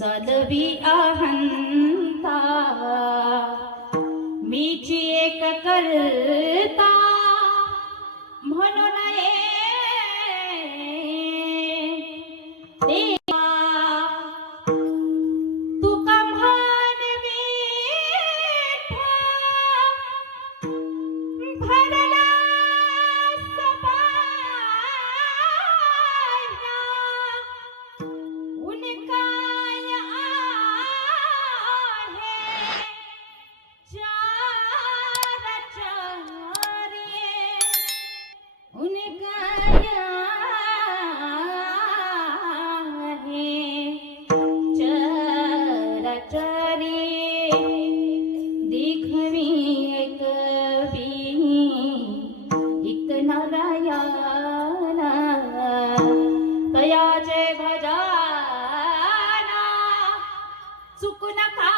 चालवी अहंता मीची एक करता म्हणून देवा तुका म्हणवी भरला उनका तयाचे भजना चुकू नका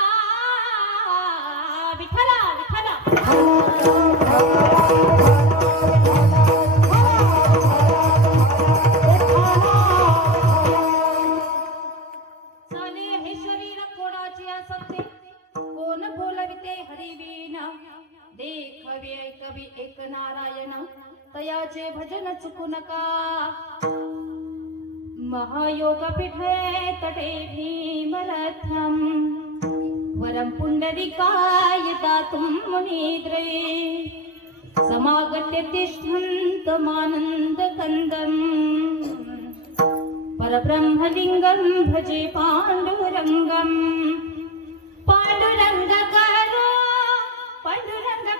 विठ्ठला विठ्ठला चाले हे शरीर कोणाची असते कोण बोलविते हरिवीणा देखवे ऐकवी एक नारायण तयाचे भजन चुकू नका महायोग पीठे तटे भीमरथम वरम पुंडरीकाय दातुं मुनिद्रे समागत्य तिष्ठन्तमानन्द कंदम परब्रह्मलिंगं भजे पांडुरंगं पांडुरंग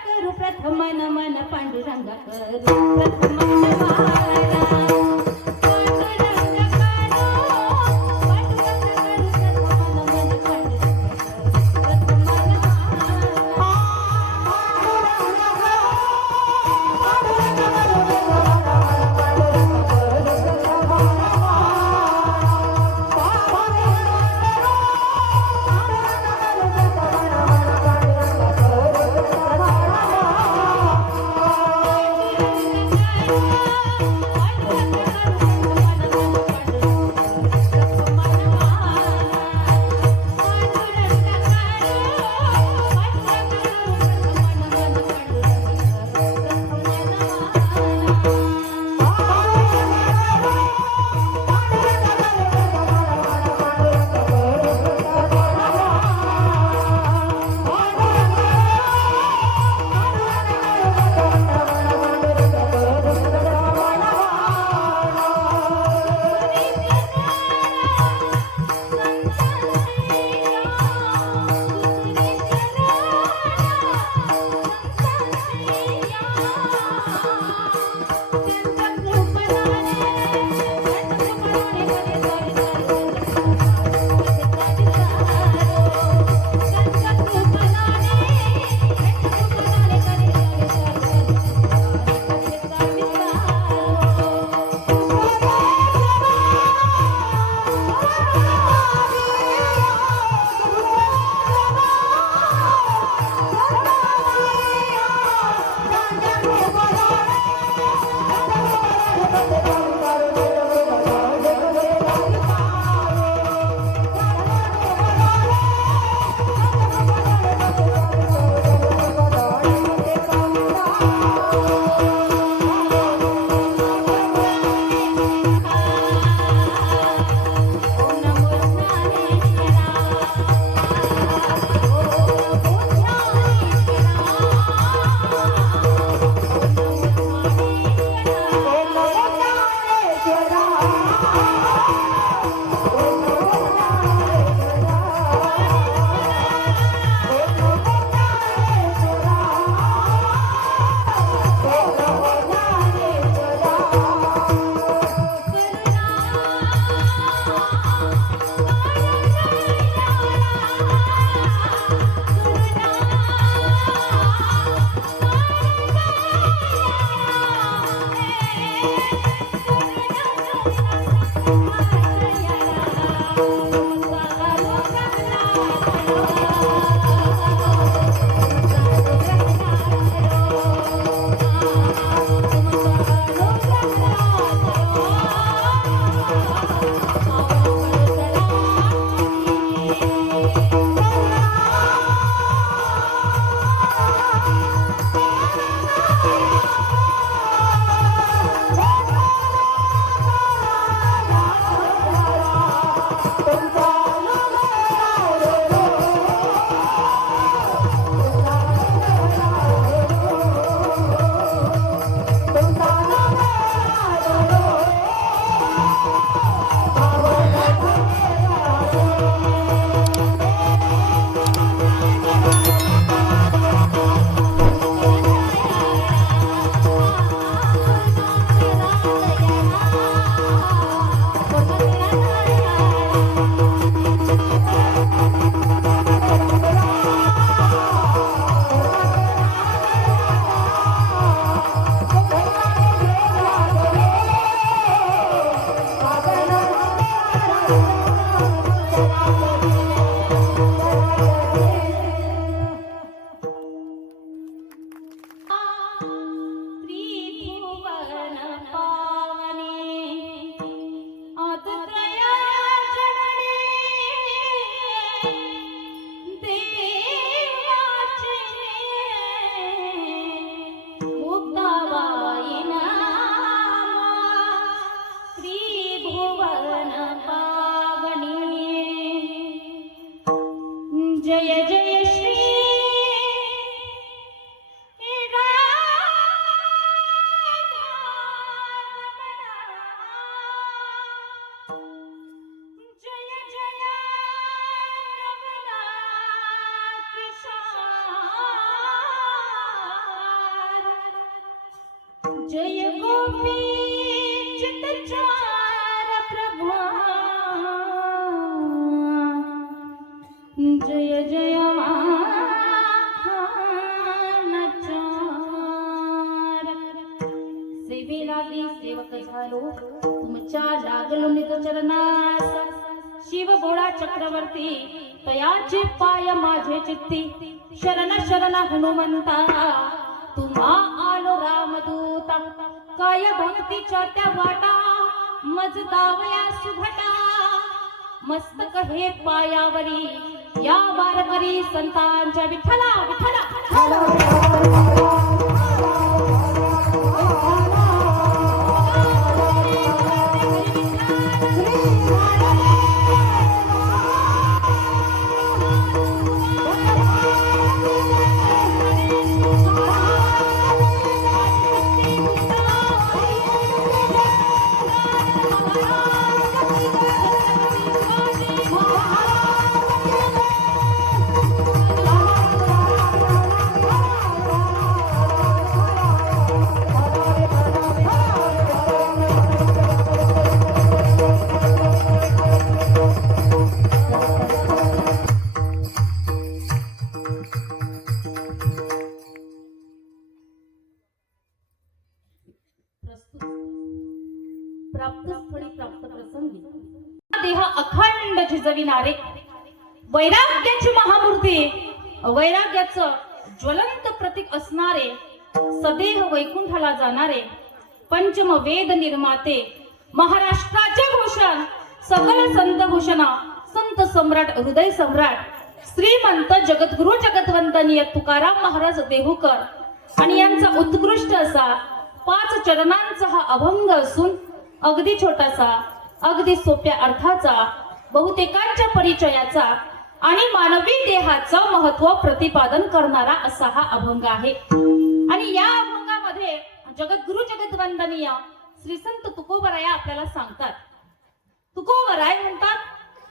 करू प्रथम नमन पांडुरंग करू प्रथम नमन जय गोपी चितचार प्रभा जय जय सेवेला मी सेवक झालो तुमच्या लागलो निजचरणास शिव भोळा चक्रवर्ती तयाचे पाय माझे चित्ती शरण शरण हनुमंता तुम्हा आलो रामदूता काय भक्तीच्या त्या वाटा मज दावया सुभटा मस्तक हे पायावरी या वारकरी संतांच्या विठ्ठला विठ्ठला देह अखंड झिजविणारे वैराग्याची महामूर्ती वैराग्याचं ज्वलंत प्रतीक असणारे सदेह वैकुंठाला जाणारे पंचम वेद निर्माते महाराष्ट्राचे भूषण सकल संत भूषण संत सम्राट हृदय सम्राट श्रीमंत जगद्गुरु जगद्वंदनीय तुकाराम महाराज देहूकर आणि यांचा उत्कृष्ट असा 5 चरणांचा हा अभंग असून अगदी छोटासा अगदी सोप्या अर्थाचा बहुतेकांच्या परिचयाचा आणि मानवी देहाचं महत्व प्रतिपादन करणारा असा हा अभंग आहे। आणि या अभंगामध्ये जगद्गुरु जगद्वंदनीय श्री संत तुकोबराय आपल्याला सांगतात। तुकोबराय म्हणतात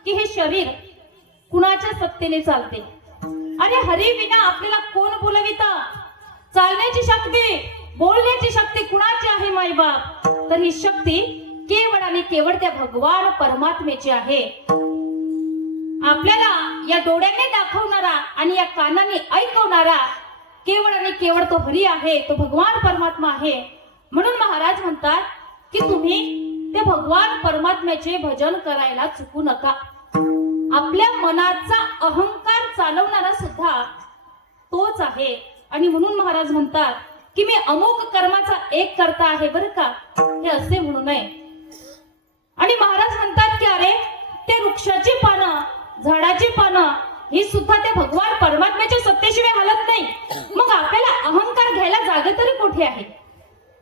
की हे शरीर कुणाच्या सत्तेने चालते। अरे हरी विना आपल्याला कोण बोलविता? चालण्याची शक्ती बोलण्याची शक्ती कुणाची आहे मायबाप? तर ही शक्ती केवळ आणि केवळ त्या भगवान परमात्म्याची आहे। आपल्याला या डोळ्याने दाखवणारा आणि या कानाने ऐकवणारा केवळ आणि केवळ तो हरी आहे, तो भगवान परमात्मा आहे। म्हणून महाराज म्हणतात की तुम्ही त्या भगवान परमात्म्याचे भजन करायला चुकू नका। आपल्या मनाचा अहंकार चालवणारा सुद्धा तोच आहे। आणि म्हणून महाराज म्हणतात की मी अमुक कर्माचा एक करता आहे बरं का, हे असे म्हणू नये। आणि महाराज म्हणतात की अरे ते वृक्षाची पानं झाडाची पानं ही सुद्धा त्या भगवान परमात्म्याच्या सत्तेशिवाय हलत नाही। मग आपल्याला अहंकार घ्यायला जागा तरी कुठे आहे?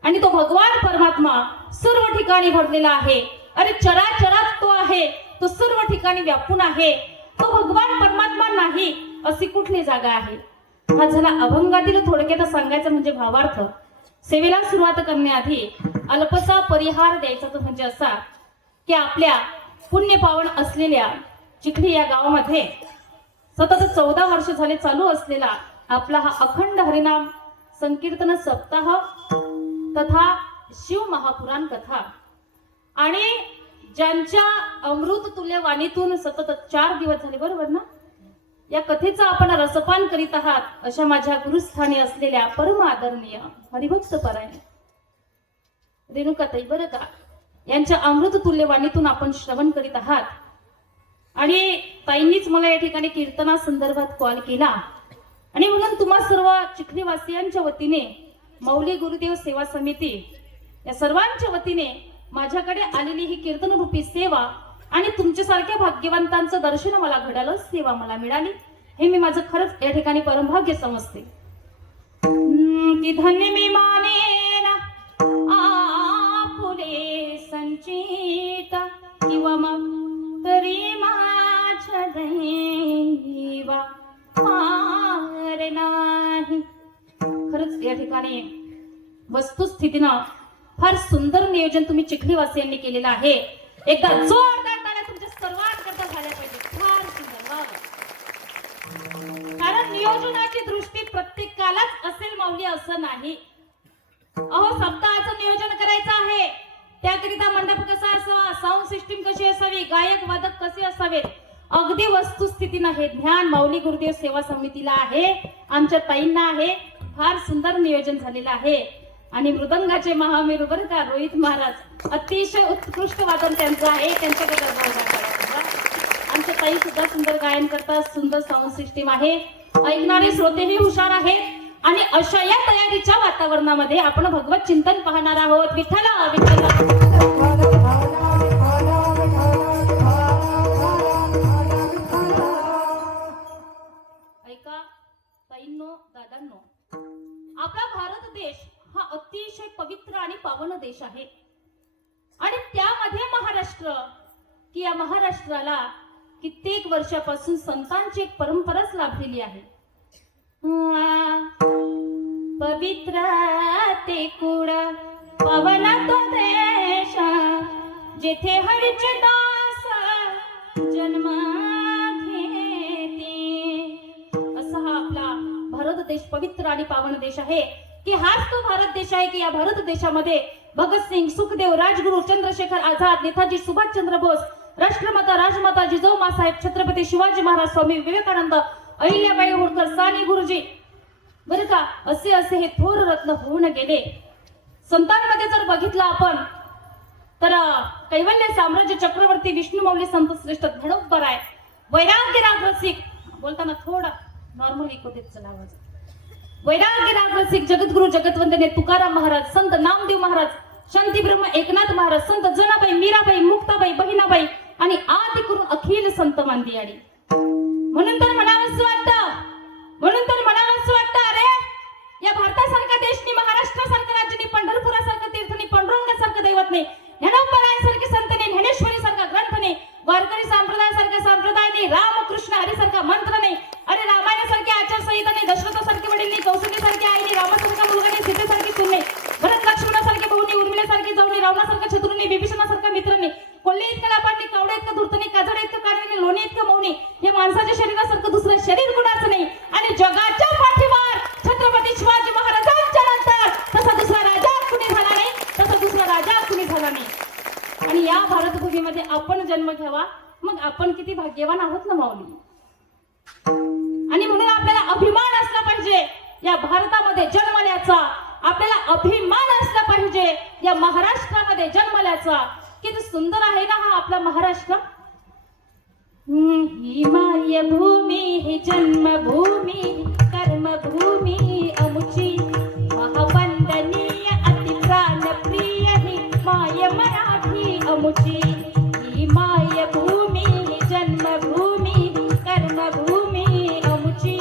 आणि तो भगवान परमात्मा सर्व ठिकाणी भरलेला आहे। अरे चराचरात तो आहे, तो सर्व ठिकाणी व्यापून आहे। तो भगवान परमात्मा नाही अशी कुठली जागा आहे? हा झाला अभंगातील थोडक्यात सांगायचं म्हणजे भावार्थ। सेवेला सुरुवात करण्याआधी अल्पसा परिहार द्यायचा तो म्हणजे असा की आपल्या पुण्य पावन असलेल्या चिखली या गावामध्ये सतत 14 वर्ष झाले चालू असलेला आपला हा अखंड हरिनाम संकीर्तन सप्ताह तथा शिव महापुराण कथा आणि ज्यांच्या अमृत तुल्य वाणीतून सतत 4 दिवस झाले बरोबर ना, या कथेचा आपण रसपान करीत आहात अशा माझ्या गुरुस्थानी असलेल्या परम आदरणीय हरिभक्त परायण रेणुकाताई बरं का, यांच्या अमृत तुल्य वाणीतून आपण श्रवण करीत आहात। आणि ताईंनीच मला या ठिकाणी कीर्तना संदर्भात कॉल केला आणि म्हणून तुम्हा सर्व चिखलीवासियांच्या वतीने मौली गुरुदेव सेवा समिती या सर्वांच्या वतीने माझ्याकडे आलेली ही कीर्तन रूपी सेवा आणि तुमच्यासारख्या भाग्यवंतांचं दर्शन मला घडालं, सेवा मला मिळाली, हे मी माझं खरंच या ठिकाणी परमभाग्य समजते। की धन्य मी मानेन आपुले संचित किंवा मग तरी माझ्या दैवा पार नाही। खरंच या ठिकाणी वस्तुस्थितीनं फार सुंदर नियोजन तुम्ही चिखलीवासियांनी केलेलं आहे। एकदा जोरदार टाळ्या तुमच्या सर्वांकरता झाल्या पाहिजे। फार सुंदर वाह। कारण नियोजनाची दृष्टी प्रत्येकालाच असेल माऊली असं नाही। अहो सप्ताहाचं नियोजन करायचं आहे. त्याकरिता मंडप कसा असावा, साऊंड सिस्टीम कशी असावी, गायक वादक कसे असावेत, अगदी वस्तुस्थितीनं हे ज्ञान माऊली गुरुदेव सेवा समितीला आहे, आमच्या ताईंना आहे. फार सुंदर नियोजन झालेलं आहे. आणि मृदंगाचे महामेरू बरं का रोहित महाराज, अतिशय उत्कृष्ट वादन त्यांचं आहे. त्यांच्याकडे आमच्या ताई सुद्धा सुंदर गायन करतात. सुंदर साऊंड सिस्टीम आहे. ऐकणारे श्रोतेही हुशार आहेत. आणि अशा या तयारीच्या वातावरणामध्ये आपण भगवत चिंतन पाहणार आहोत. विठ्ठला विठ्ठला. ऐका ताईंनो, दादांनो, आपला भारत देश हा अतिशय पवित्र आणि पावन देश आहे. आणि त्यामध्ये महाराष्ट्र, की या महाराष्ट्राला कित्येक वर्षापासून संतांची एक परंपराच लाभलेली आहे. पवित्र ते कुळ पवन तो देश, जेथे हरीचे दास जन्म घेते. असा हा आपला भारत देश पवित्र आणि पावन देश आहे. की हाच तो भारत देश आहे की या भारत देशामध्ये भगतसिंग, सुखदेव, राजगुरु, चंद्रशेखर आझाद, नेताजी सुभाषचंद्र बोस, राष्ट्रमाता राजमाता जिजाऊ मासाहेब, छत्रपती शिवाजी महाराज, स्वामी विवेकानंद, अहिल्याबाई होळकर, साने गुरुजी बरं का, असे असे हे थोर रत्न होऊन गेले. संतांमध्ये जर बघितलं आपण तर कैवल्य साम्राज्य चक्रवर्ती विष्णुमौली संत श्रेष्ठ धडकबराय, वैराग्य राग रसिक, बोलताना थोडा नॉर्मल इको देत चला आवाज. वैराग्य राग रसिक जगद्गुरु जगतवंदने तुकाराम महाराज, संत नामदेव महाराज, शांती ब्रह्म एकनाथ महाराज, संत जनाबाई, मीराबाई, मुक्ताबाई, बहिणाबाई आणि आदि करून अखिल संत मांदियाडी. म्हणून तर म्हणावंसं वाटतं अरे या भारतासारखा देशनी, महाराष्ट्रासारखं राज्यनी, पंढरपुरासारखं तीर्थनी, पांडुरंगासारखं दैवत नाही, ज्ञानोबरायांसारखे संतने, ज्ञानेश्वरीसारखा ग्रंथ नाही, वारकरी संप्रदायासारखा संप्रदाय नाही, रामकृष्ण हरीसारखा मंत्र नाही, अरे रामायणासारखी आचारसंहिता नाही, दशरथासारखे वडील नाही, कौसल्यासारखी आई नाही, रामासारखा मुलगा नाही, सीतेसारखी सून नाही, भरत लक्ष्मणासारखे भाऊ नाही, उर्मिलेसारखी जाऊ नाही, रावणासारखा शत्रू नाही, विभीषणासारखा मित्र नाही, कोल्हे इतकं लापाड नाही, कावडे इतकं धूर्त नाही, काजळ इतकं काढणे नाही, लोणी इतकं मऊ नाही, हे माणसाच्या शरीरासारखं दुसरं शरीर गुणाचं नाही. आणि जगाच्या पाठीवर छत्रपती शिवाजी महाराजांच्या नंतर तसा दुसरा राजा कुणी झाला नाही, तसा दुसरा राजा कुणी झाला नाही. आणि या भारतभूमीमध्ये आपण जन्म घ्यावा, मग आपण किती भाग्यवान आहोत ना माऊली. आणि म्हणून आपल्याला अभिमान असला पाहिजे या भारतामध्ये जन्मल्याचा, आपल्याला अभिमान असला पाहिजे या महाराष्ट्रामध्ये जन्मल्याचा. किती सुंदर आहे ना हा आपला महाराष्ट्र. ही मायभूमी, ही जन्मभूमी, कर्मभूमी अमुची, महावंदनीय अति प्राणप्रिय ही माय मराठी अमुची. ही मायभूमी, ही जन्मभूमी, कर्मभूमी अमुची,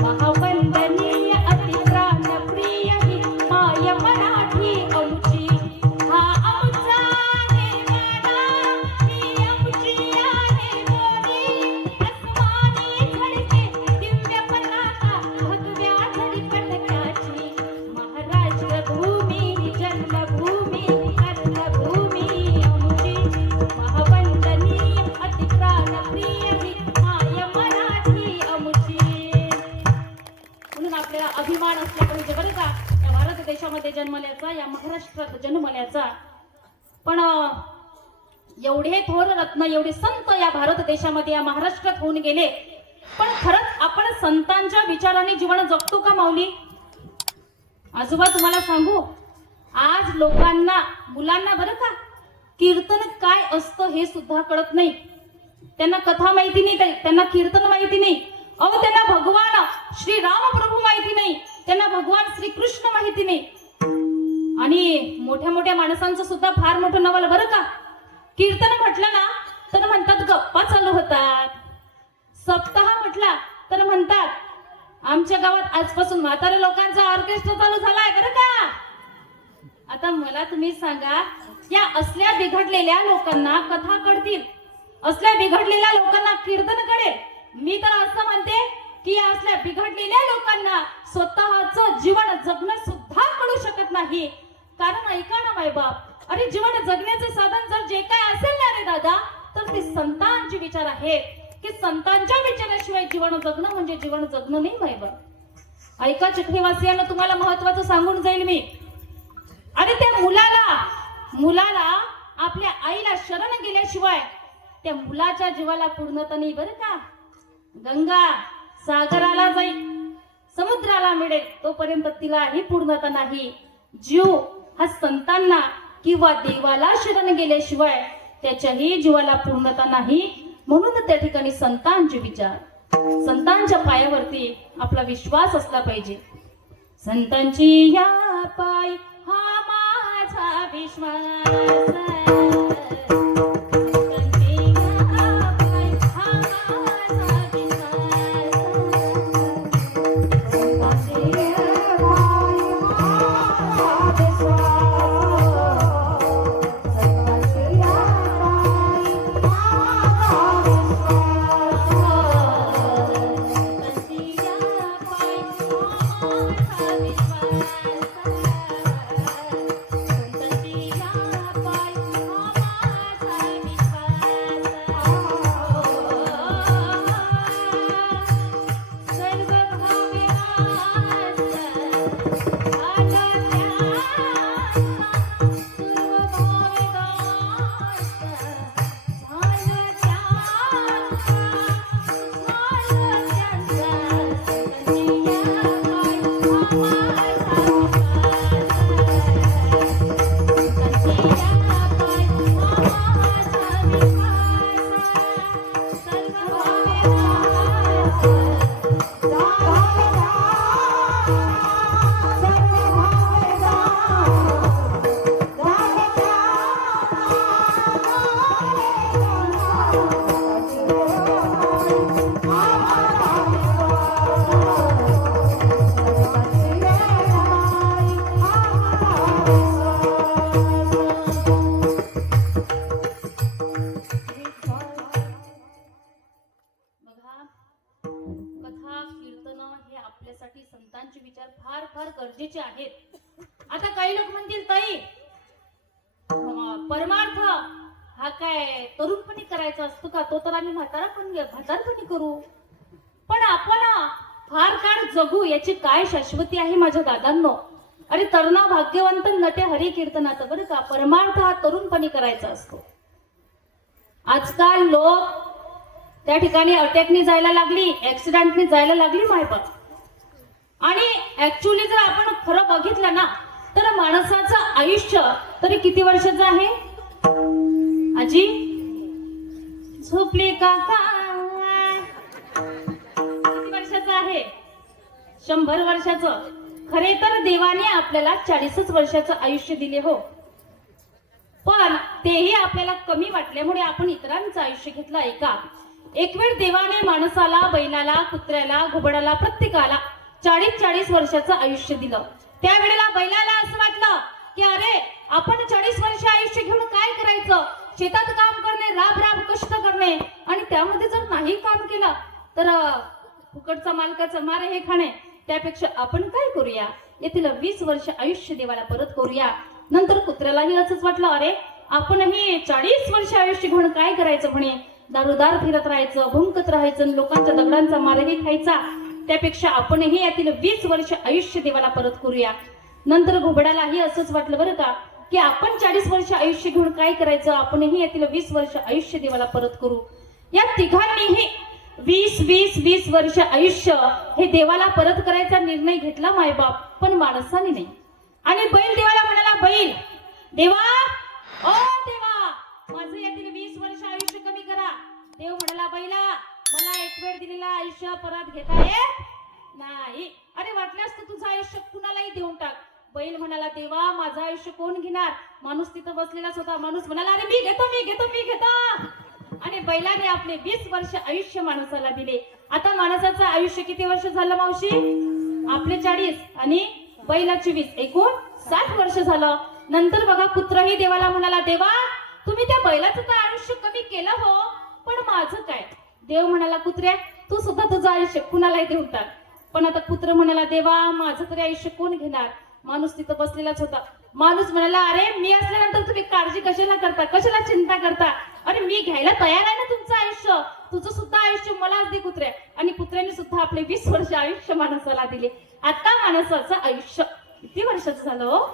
महावंदनीय अति प्राणप्रिय ही माय मराठी अमुची. हा अमुचा आहे वाडा, ही अमुची आहे गोरी, अस्मानी झळके दिव्य पताका भगव्या झळकटकाची. महाराष्ट्र भूमी, ही जन्मभूमी, कर्मभूमी अमुची, महावंदनीय अति प्राणप्रिय ही माय मराठी अमुची. म्हणून आपल्याला अभिमान असला पाहिजे बरं का या भारत देशामध्ये जन्मल्याचा, या महाराष्ट्रात जन्मल्याचा. पण एवढे थोर रत्न, एवढे संत या भारत देशामध्ये, या महाराष्ट्रात होऊन गेले. पण खरंच आपण संतांच्या विचाराने जीवन जगतो का माऊली? आजोबा तुम्हाला सांगू, आज लोकांना, मुलांना बरं का, कीर्तन काय असतं हे सुद्धा कळत नाही. त्यांना कथा माहिती नाही, त्यांना कीर्तन माहिती नाही. अहो त्यांना भगवान श्री राम प्रभू माहिती नाही, त्यांना भगवान श्री कृष्ण माहिती नाही. आणि मोठ्या मोठ्या माणसांचं सुद्धा फार मोठं नवल बरं का. कीर्तन म्हटलं ना तर म्हणतात गप्पा चालू होतात, सप्ताह म्हटला तर म्हणतात आमच्या गावात आजपासून म्हाताऱ्या लोकांचा ऑर्केस्ट्रा चालू झालाय बरं का. आता मला तुम्ही सांगा, या असल्या बिघडलेल्या लोकांना कथा कळतील, असल्या बिघडलेल्या लोकांना कीर्तन कळेल? मी तर असं म्हणते की या असल्या बिघडलेल्या लोकांना स्वतःचं जीवन जगणं सुद्धा कळू शकत नाही. कारण ऐका ना मायबाप, अरे जीवन जगण्याचे साधन जर जे काय असेल ना रे दादा, तर ते संतांचे विचार आहेत की संतांच्या विचाराशिवाय जीवन जगणं म्हणजे जीवन जगणं नाही मायबाप. ऐका चक्रीवासियांना, तुम्हाला महत्वाचं सांगून जाईल मी. आणि त्या मुलाला आपल्या आईला शरण गेल्याशिवाय त्या मुलाच्या जीवाला पूर्णता नाही बरं का. गंगा सागराला जाईल, समुद्राला मिळेल, तोपर्यंत तिलाही पूर्णता नाही. जीव हा संतांना किंवा देवाला शरण गेल्याशिवाय त्याच्याही जीवाला पूर्णता नाही. म्हणून त्या ठिकाणी संतांचे विचार, संतांच्या पायावरती आपला विश्वास असला पाहिजे. संतांची या पाय हा माझा विश्वास. संतांचे विचार फार फार गरजेचे आहेत. आता काही लोक म्हणतील ताई परमार्थ हा काय तरुणपणी करायचा असतो का, तो तर आम्ही म्हातारपणी करू. पण आपण फार काळ जगू याची काय शाश्वती आहे माझ्या दादांनो. अरे तरुणा भाग्यवंत नटे हरी कीर्तनात बरं का. परमार्थ हा तरुणपणी करायचा असतो. आजकाल लोक त्या ठिकाणी अटॅकने जायला लागली, ऍक्सिडेंटने जायला लागली मायबाप. आणि ऍक्च्युअली जर आपण खरं बघितलं ना तर माणसाचं आयुष्य तरी किती वर्षाचं आहे आजी? झोपले का किती वर्षाचं आहे? 100 वर्षाचं. खरे तर देवाने आपल्याला 40च वर्षाचं आयुष्य दिले हो, पण तेही आपल्याला कमी वाटल्यामुळे आपण इतरांचं आयुष्य घेतलं. ऐका, एक वेळ देवाने माणसाला, बैलाला, कुत्र्याला, घुबडाला, प्रत्येकाला 40 वर्षाचं आयुष्य दिलं. त्यावेळेला बैलाला असं वाटलं की अरे आपण 40 वर्ष आयुष्य घेऊन काय करायचं, शेतात काम करणे, राब कष्ट करणे, आणि त्यामध्ये जर नाही काम केलं तर फुकटचा मालकाचा मार हे खाणे, त्यापेक्षा आपण काय करूया, येथील 20 वर्ष आयुष्य देवाला परत करूया. नंतर कुत्र्यालाही असंच वाटलं अरे आपणही 40 वर्ष आयुष्य घेऊन काय करायचं, म्हणे दारोदार फिरत राहायचं, भुंकत राहायचं, लोकांच्या दगडांचा मारही खायचा, त्यापेक्षा आपणही यातील 20 वर्ष आयुष्य देवाला परत करूया. नंतर घुबडालाही असंच वाटलं बरं का की आपण 40 वर्ष आयुष्य घेऊन काय करायचं, आपणही यातील 20 वर्ष आयुष्य देवाला परत करू. या तिघांनीही 20 वर्ष आयुष्य हे देवाला परत करायचा निर्णय घेतला मायबाप, पण माणसाने नाही. आणि बैल देवाला म्हणाला, बैल देवा, ओ देवा, माझं यातील 20 वर्ष आयुष्य कमी करा. देव म्हणाला, बैला मला एक वेळ दिलेला आयुष्य परत घेता येत नाही. अरे वाटल्यास तर तुझं आयुष्य कुणालाही देऊन टाक. बैल म्हणाला, देवा माझं आयुष्य कोण घेणार? माणूस तिथं बसलेलाच होता. माणूस म्हणाला, अरे मी घेतो. आणि बैलाने आपले 20 वर्ष आयुष्य माणसाला दिले. आता माणसाचं आयुष्य किती वर्ष झालं मावशी? आपले 40 आणि बैलाचे 20, एकूण 60 वर्ष झालं. नंतर बघा कुत्रही देवाला म्हणाला, देवा तुम्ही त्या बैलाचं तर आयुष्य कमी केलं हो, पण माझं काय? देव म्हणाला, कुत्र्या तू सुद्धा तुझं आयुष्य कुणालाही देऊन टाक. पण आता कुत्र म्हणाला, देवा माझं तरी आयुष्य कोण घेणार? माणूस तिथं बसलेलाच होता. माणूस म्हणाला, अरे मी असल्यानंतर तुम्ही काळजी कशाला करता, कशाला चिंता करता? अरे मी घ्यायला तयार आहे ना तुमचं आयुष्य, तुझं सुद्धा आयुष्य मलाच दे कुत्र्या. आणि कुत्र्याने सुद्धा आपले 20 वर्ष आयुष्य माणसाला दिले. आता माणसाचं आयुष्य किती वर्षाचं झालं?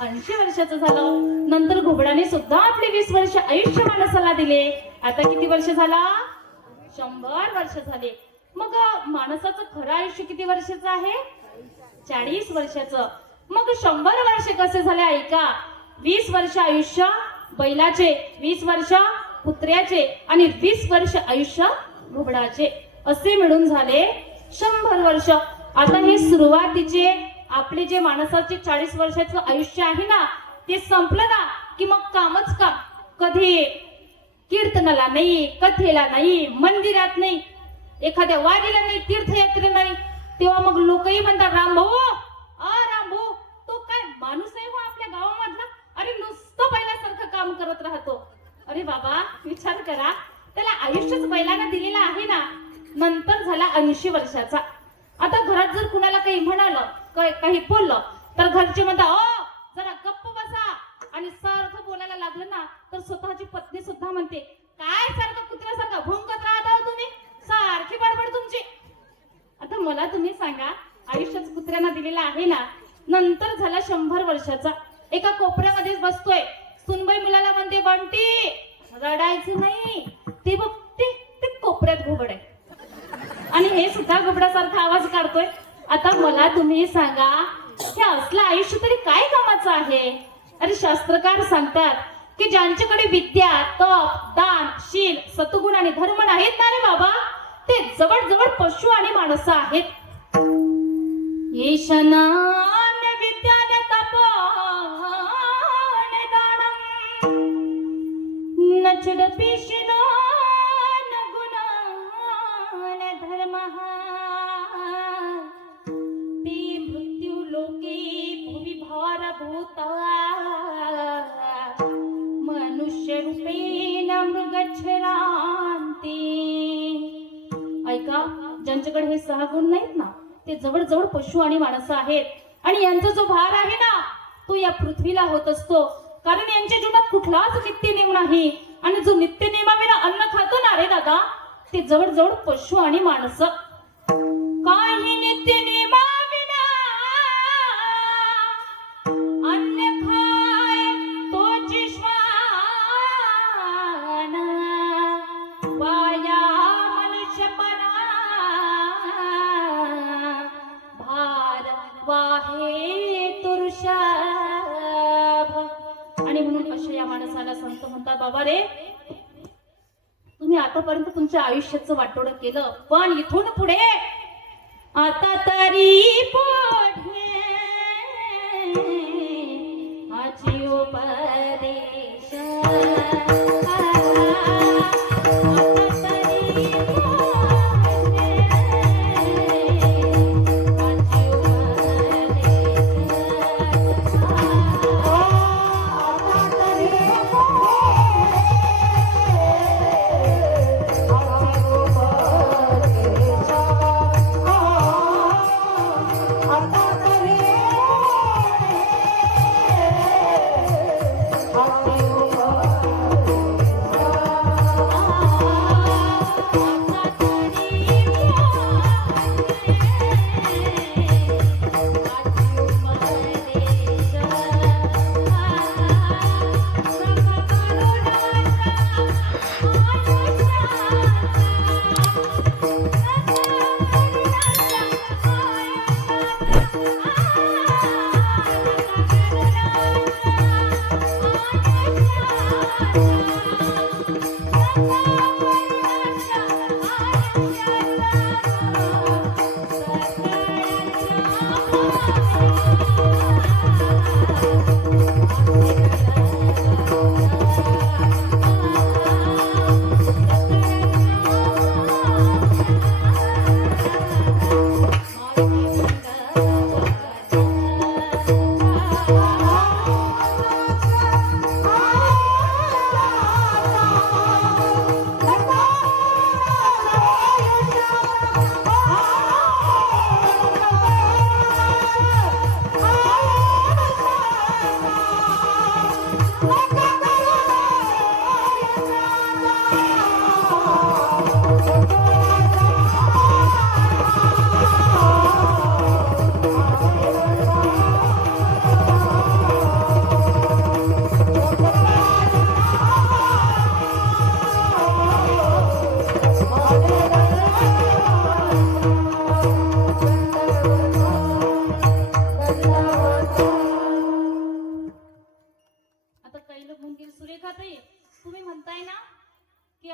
80 वर्षाचं झालं. नंतर घुबडाने सुद्धा आपले 20 वर्ष आयुष्य माणसाला दिले. आता किती वर्ष झाला? 100 वर्ष झाले. मग माणसाचं खरं आयुष्य किती वर्षाचं आहे? 40 वर्षाचं. मग 100 वर्ष कसे झाले ऐका. 20 वर्ष आयुष्य बैलाचे, 20 वर्ष कुत्र्याचे आणि 20 वर्ष आयुष्य घुबडाचे, असे मिळून झाले 100 वर्ष. आता हे सुरुवातीचे आपले जे माणसाचे 40 वर्षाचं आयुष्य आहे ना, ते संपलं ना की मग कामच काम. कधी कीर्तनाला नाही, कथेला नाही, मंदिरात नाही, एखाद्या वारीला नाही, तीर्थयात्रेला नाही, तेव्हा मग लोकही म्हणतात राम भाऊ, राम भाऊ तो काय माणूस आहे हो आपल्या गावामधला? अरे नुसतं पहिल्यासारखं काम करत राहतो. अरे बाबा विचार करा, त्याला आयुष्यच बैलांना दिलेलं आहे ना. नंतर झाला 80 वर्षाचा. आता घरात जर कुणाला काही म्हणालं, काही बोललं, तर घरचे म्हणतात ओ जरा गप्प बसा. आणि सारखं बोलायला लागलं ना तर स्वतःची पत्नी सुद्धा म्हणते काय सारखं कुत्र्यासारखं भुंकत राहता हो तुम्ही, सारखी बडबड तुमची. आता मला तुम्ही सांगा, आयुष्याच कुत्र्यांना दिलेलं आहे ना. नंतर झाला 100 वर्षाचा. एका कोपऱ्यामध्येच बसतोय. सुनबाई मुलाला म्हणते बंटी रडायचं नाही, ते बघ ते कोपऱ्यात घुबड आहे आणि हे सुद्धा घुबडासारखा आवाज काढतोय. आता मला तुम्ही सांगा, हे असलं आयुष्य तरी काय कामाचं आहे? अरे शास्त्रकार सांगतात की ज्यांच्याकडे विद्या, तप, दान, शील, सत्गुण आणि धर्म आहेत ना रे बाबा, ते जवळजवळ पशु आणि माणसं आहेत. येशनान विद्यान तपन दानम नचडपिशिनो न गुणान धर्मः ते मृत्यू लोके भुवि भारभूता मनुष्य रूपेण मृगच्छरान्ति. ऐका, ज्यांच्याकडे हे 6 गुण नाहीत ना, ते जवळजवळ पशु आणि माणसं आहेत. आणि यांचा जो भार आहे ना, तो या पृथ्वीला होत असतो. कारण यांच्या जीवनात कुठलाच नित्यनेम नाही. आणि जो नित्यनेमाविना अन्न खातो ना रे दादा, ते जवळजवळ पशु आणि माणसं. काही नित्यनेमाविना अन्न खाय तोची श्वान, वाया मनुष्यपणा भार वाहे तुरुषभ. आणि म्हणून अशा या माणसाला संत म्हणतात, बाबा रे तुम्ही आतापर्यंत तुमच्या आयुष्याचं वाटोळं केलं, पण इथून पुढे आता तरी पुढे हाची उपदेश.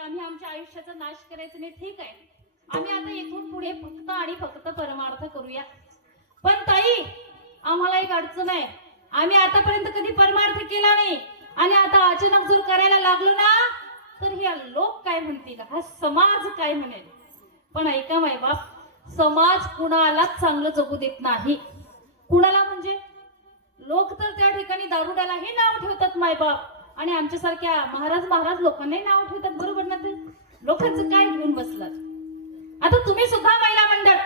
आम्ही आमच्या आयुष्याचा नाश करायचा नाही, ठीक आहे. आम्ही आता इथून पुढे फक्त आणि फक्त परमार्थ करूया. पण ताई, आम्हाला एक अडचण आहे. आम्ही आतापर्यंत कधी परमार्थ केला नाही आणि आता अचानक जर करायला लागलो ना तर हे लोक काय म्हणतील, हा समाज काय म्हणेल. पण ऐका मायबाप, समाज कुणालाच चांगलं जगू देत नाही. कुणाला म्हणजे लोक तर त्या ठिकाणी दारुड्याला हे नाव ठेवतात मायबाप आणि आमच्यासारख्या महाराज लोकांनाही नाव ठेवतात. बरोबर ना? ते लोकांचं काय घेऊन बसलात. आता तुम्ही सुद्धा महिला मंडळ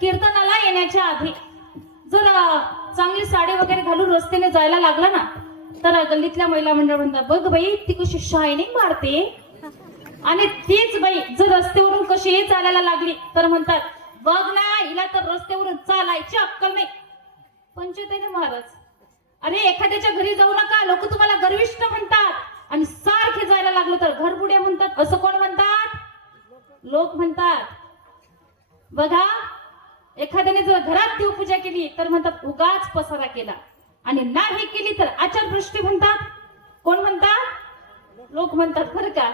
कीर्तनाला येण्याच्या आधी जर चांगली साडी वगैरे घालून रस्त्याने जायला लागला ना तर गल्लीतल्या महिला मंडळ म्हणतात, बघ बाई ती कशी शायनिंग मारते. आणि तीच बाई जर रस्त्यावरून कशी चालायला लागली तर म्हणतात, बघ ना हिला तर रस्त्यावरून चालायची अक्कल नाही. पंचतेने महाराज, अरे एखाद्याच्या घरी जाऊ नका, लोक तुम्हाला गर्विष्ठ म्हणतात. आणि सारखे जायला लागलो तर घरबुड्या म्हणतात. असं कोण म्हणतात? लोक म्हणतात. बघा, एखाद्याने जर घरात देवपूजा केली तर म्हणतात उगाच पसारा केला, आणि नाही केली तर आचारभ्रष्टी म्हणतात. कोण म्हणतात? लोक म्हणतात. बरं का?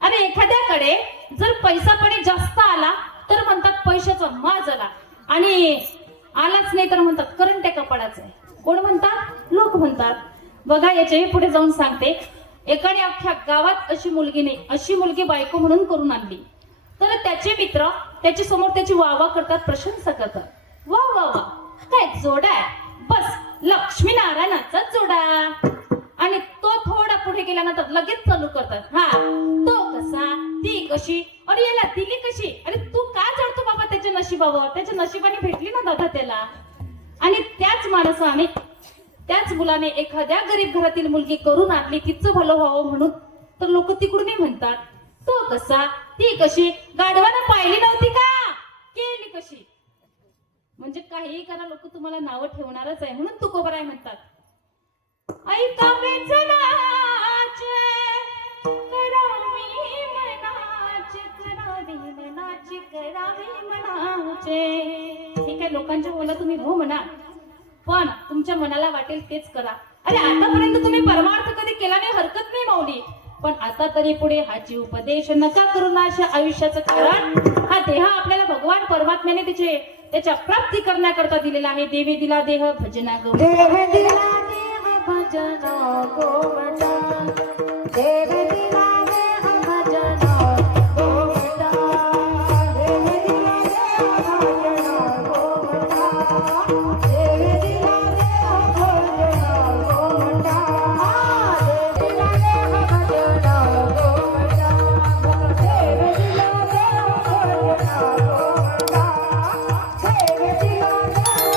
अरे एखाद्याकडे जर पैसा पाणी जास्त आला तर म्हणतात पैशाचा माज आला, आणि आलाच नाही तर म्हणतात करंट्या कपाडाचं आहे. कोण म्हणतात? लोक म्हणतात. बघा, याच्याही पुढे जाऊन सांगते. एकाने अख्ख्या गावात अशी मुलगी नाही, अशी मुलगी बायको म्हणून करून आणली तर त्याचे मित्र त्याच्या समोर त्याची वाहवा करतात, प्रशंसा करतात. वा वा वा, काय जोडा आहे, बस लक्ष्मीनारायणाचा जोडा. आणि तो थोडा पुढे गेल्यानंतर लगेच चालू करतात, हा तो कसा, ती कशी, अरे याला दिली कशी, अरे तू का चढतो बाबा त्याच्या नशिबावर, त्याच्या नशिबाने भेटली ना दादा त्याला. आणि त्याच माणसाने त्याच मुलाने एखाद्या गरीब घरातील मुलगी करून आणली तिचं भलं व्हावं म्हणून, तर लोक तिकडूनही म्हणतात, तो कसा, ती कशी, गाढवानं पाहिली नव्हती का, केली कशी. म्हणजे काहीही करा, लोक तुम्हाला नावं ठेवणारच आहे. म्हणून तुकोबराय म्हणतात, ऐकावे चलाचे करावी मनाचे, करावी मनाचे, करावी मनाचे. ठीक आहे, लोकांच्या बोला तुम्ही हो म्हणा, पण तुमच्या मनाला वाटेल तेच करा. अरे आतापर्यंत तुम्ही परमार्थ कधी केला नाही, हरकत नाही माऊली, पण आता तरी पुढे हाची उपदेश नका करू ना अशा आयुष्याचं. कारण हा देह आपल्याला भगवान परमात्म्याने त्याच्या प्राप्ती करण्याकरता दिलेला आहे. देवी दिला देह भजना गो, देव दिला देह भजना गोवटा, देव दिला देह भजना गोवटा, देव दिला देह भजना गोवटा, देव दिला देह भजना गोवटा, देव दिला देह भजना गोवटा, देव दिला देह भजना गोवटा, देव दिला देह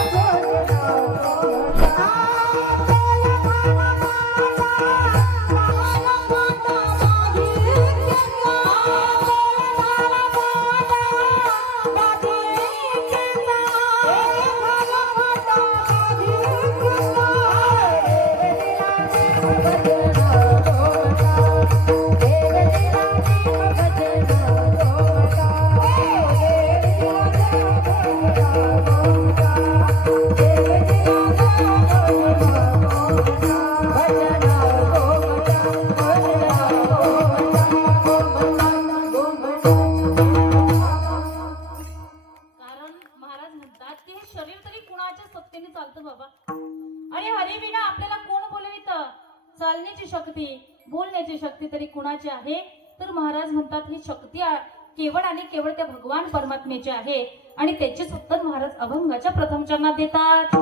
चालण्याची शक्ती, बोलण्याची शक्ती तरी कुणाची आहे, तर महाराज म्हणतात ही शक्ती केवळ आणि केवळ त्या भगवान परमात्म्याची आहे. आणि त्याचे उत्तर महाराज अभंगाच्या प्रथम चरणात देतात.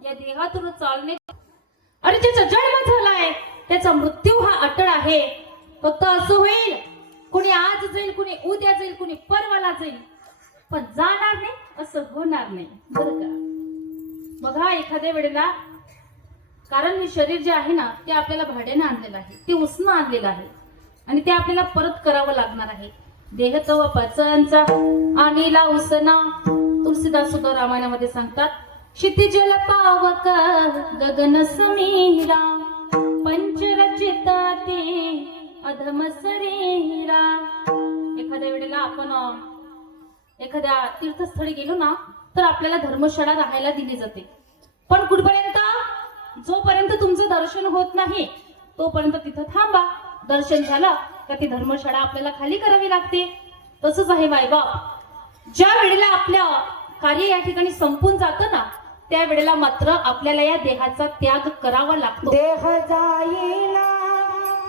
या देहातून चालणे आणि ज्याचा जन्म झालाय त्याचा मृत्यू हा अटळ आहे. फक्त असं होईल कुणी आज जाईल, कुणी उद्या जाईल, कुणी परवाला जाईल, पण जाणार नाही असं होणार नाही बरं का. बघा एखाद्या वेळेला, कारण हे शरीर जे आहे ना ते आपल्याला भाड्याने आणलेलं आहे, ते उसनं आणलेलं आहे आणि ते आपल्याला परत करावं लागणार आहे. देह तव पचनचा आणिला उसना. तुलसीदास सुद्धा रामायणामध्ये सांगतात, क्षितिजल पावक गगन समीरा पंचरचिता ते अधम शरीरा. एखाद्या वेळेला आपण एखाद्या तीर्थस्थळी गेलो ना तर आपल्याला धर्मशाळा राहायला दिली जाते, पण कुठपर्यंत? जोपर्यंत तुमचं दर्शन होत नाही तोपर्यंत तिथं थांबा. दर्शन झालं का ती धर्मशाळा आपल्याला खाली करावी लागते. तसंच आहे मायबाप, ज्या वेळेला आपल्या कार्य या ठिकाणी संपून जातं ना त्यावेळेला मात्र आपल्याला या देहाचा त्याग करावा लागतो. देह जाईला,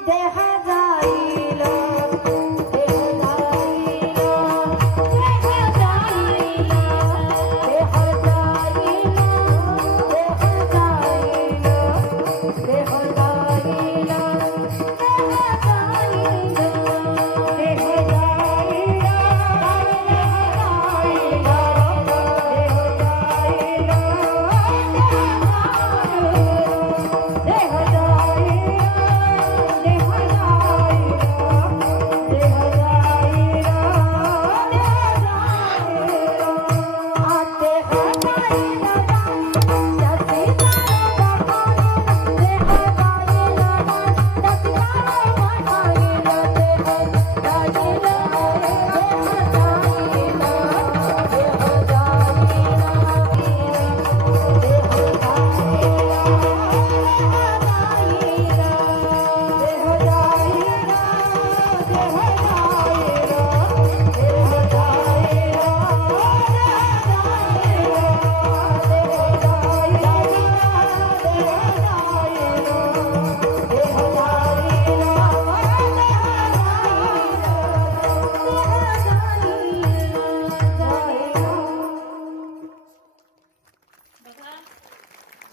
देह जाईला,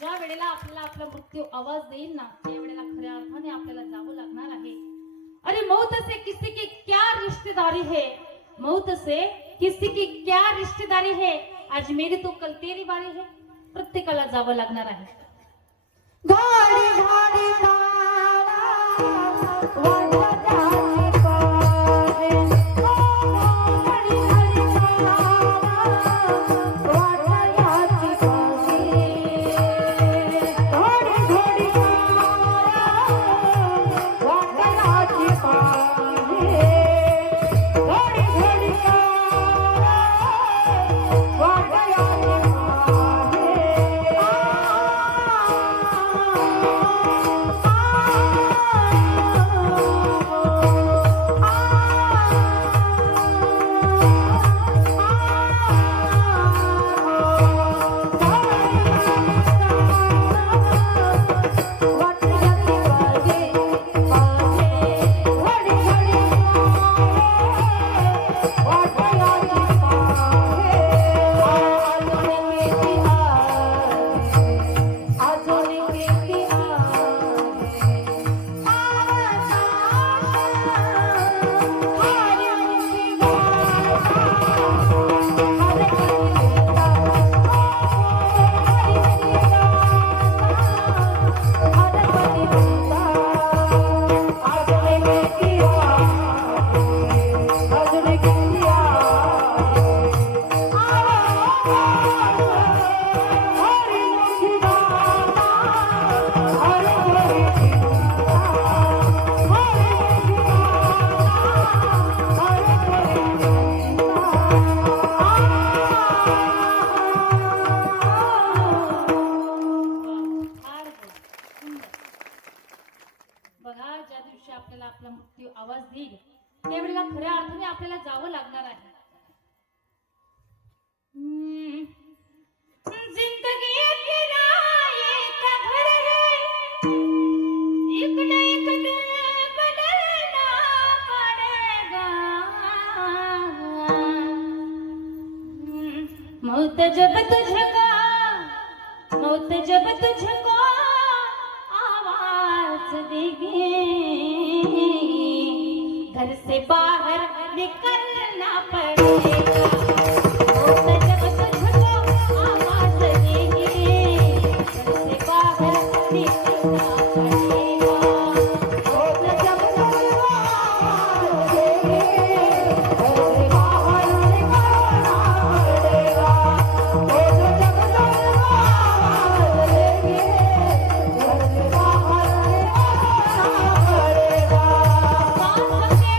ज्या वेळेला आपल्याला आपला मृत्यू आवाज देईल ना त्यावेळेला खऱ्या अर्थाने आपल्याला जावं लागणार आहे. अरे मौत से किसी की क्या रिश्तेदारी है, मौत से किसी की क्या रिश्तेदारी है, आज मेरी तो कल तेरी बारी है. प्रत्येकाला जावं लागणार आहे. घाडी घाडी आवाज देईल त्यावेळेला खऱ्या अर्थाने आपल्याला जावं लागणार आहे. जिंदगी के राये का घर है, एक न एक दिन बदलना पड़ेगा. मौत जब तुझको, मौत होत जब तुझको आवाज देगी घर से बाहर निकलना पड़ेगा होत जब तुझको आवाज देगी घर से बाहर निकलना पड़ेगा होत जब तुझको आवाज देगी घर से बाहर निकलना पड़ेगा होत जब तुझको आवाज देगी घर से बाहर निकलना पड़ेगा सांस के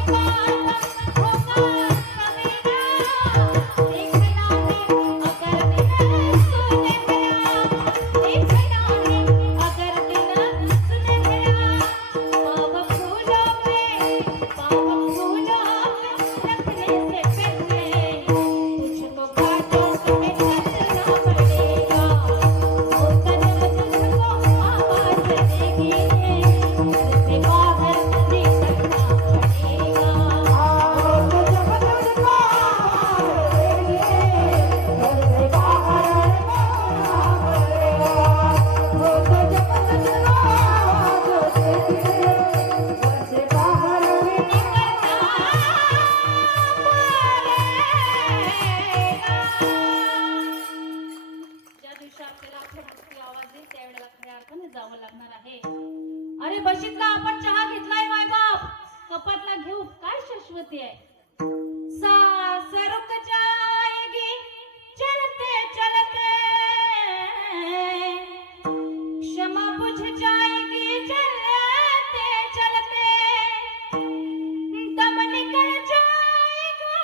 पास होगा सवेरा देखना है अगर दिन सुनहरा देखना है अगर दिन सुनहरा पाव फूलों पे रखने से पहले तुझको कांटों में चलना पड़ेगा होत जब तुझको आवाज देगी घर से बाहर निकलना पड़ेगा होत जब तुझको आवाज देगी घर से बाहर निकलना पड़ेगा होत जब तुझको आवाज देगी घर से बाहर निकलना ज्या दिवशी आपल्याला आपला भक्ती आवाज येईल त्यावेळेला खऱ्या अर्थाने जावं लागणार आहे. अरे बशीतला आपण चहा घेतलाय माय बाप कपातला घेऊ काय शाश्वती आहे सांस रुक जाएगी चलते चलते क्षमा बुझ जाएगी चलते चलते दम निकल जाएगा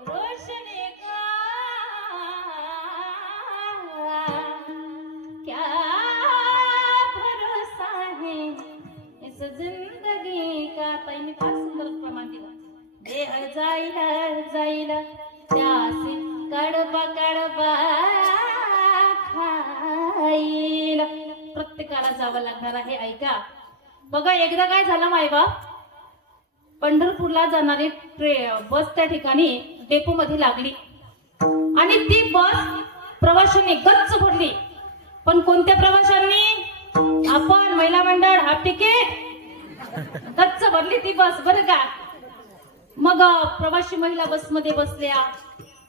रोशनी का क्या भरोसा है इस जिंदगी का ताईने फार सुंदर प्रमाण दिलं देह जाईल जाईल त्यासी कडबा कडबा खाईल प्रत्येकाला जावं लागणार आहे ऐका बघा एकदा काय झालं मायबाप पंढरपूरला जाणारी बस त्या ठिकाणी डेपो मध्ये लागली आणि ती बस प्रवाशांनी गच्च भरली पण कोणत्या प्रवाशांनी आपण महिला मंडळ हाफ तिकीट गच्च भरली ती बस बरं का मग प्रवासी महिला बसमध्ये बसल्या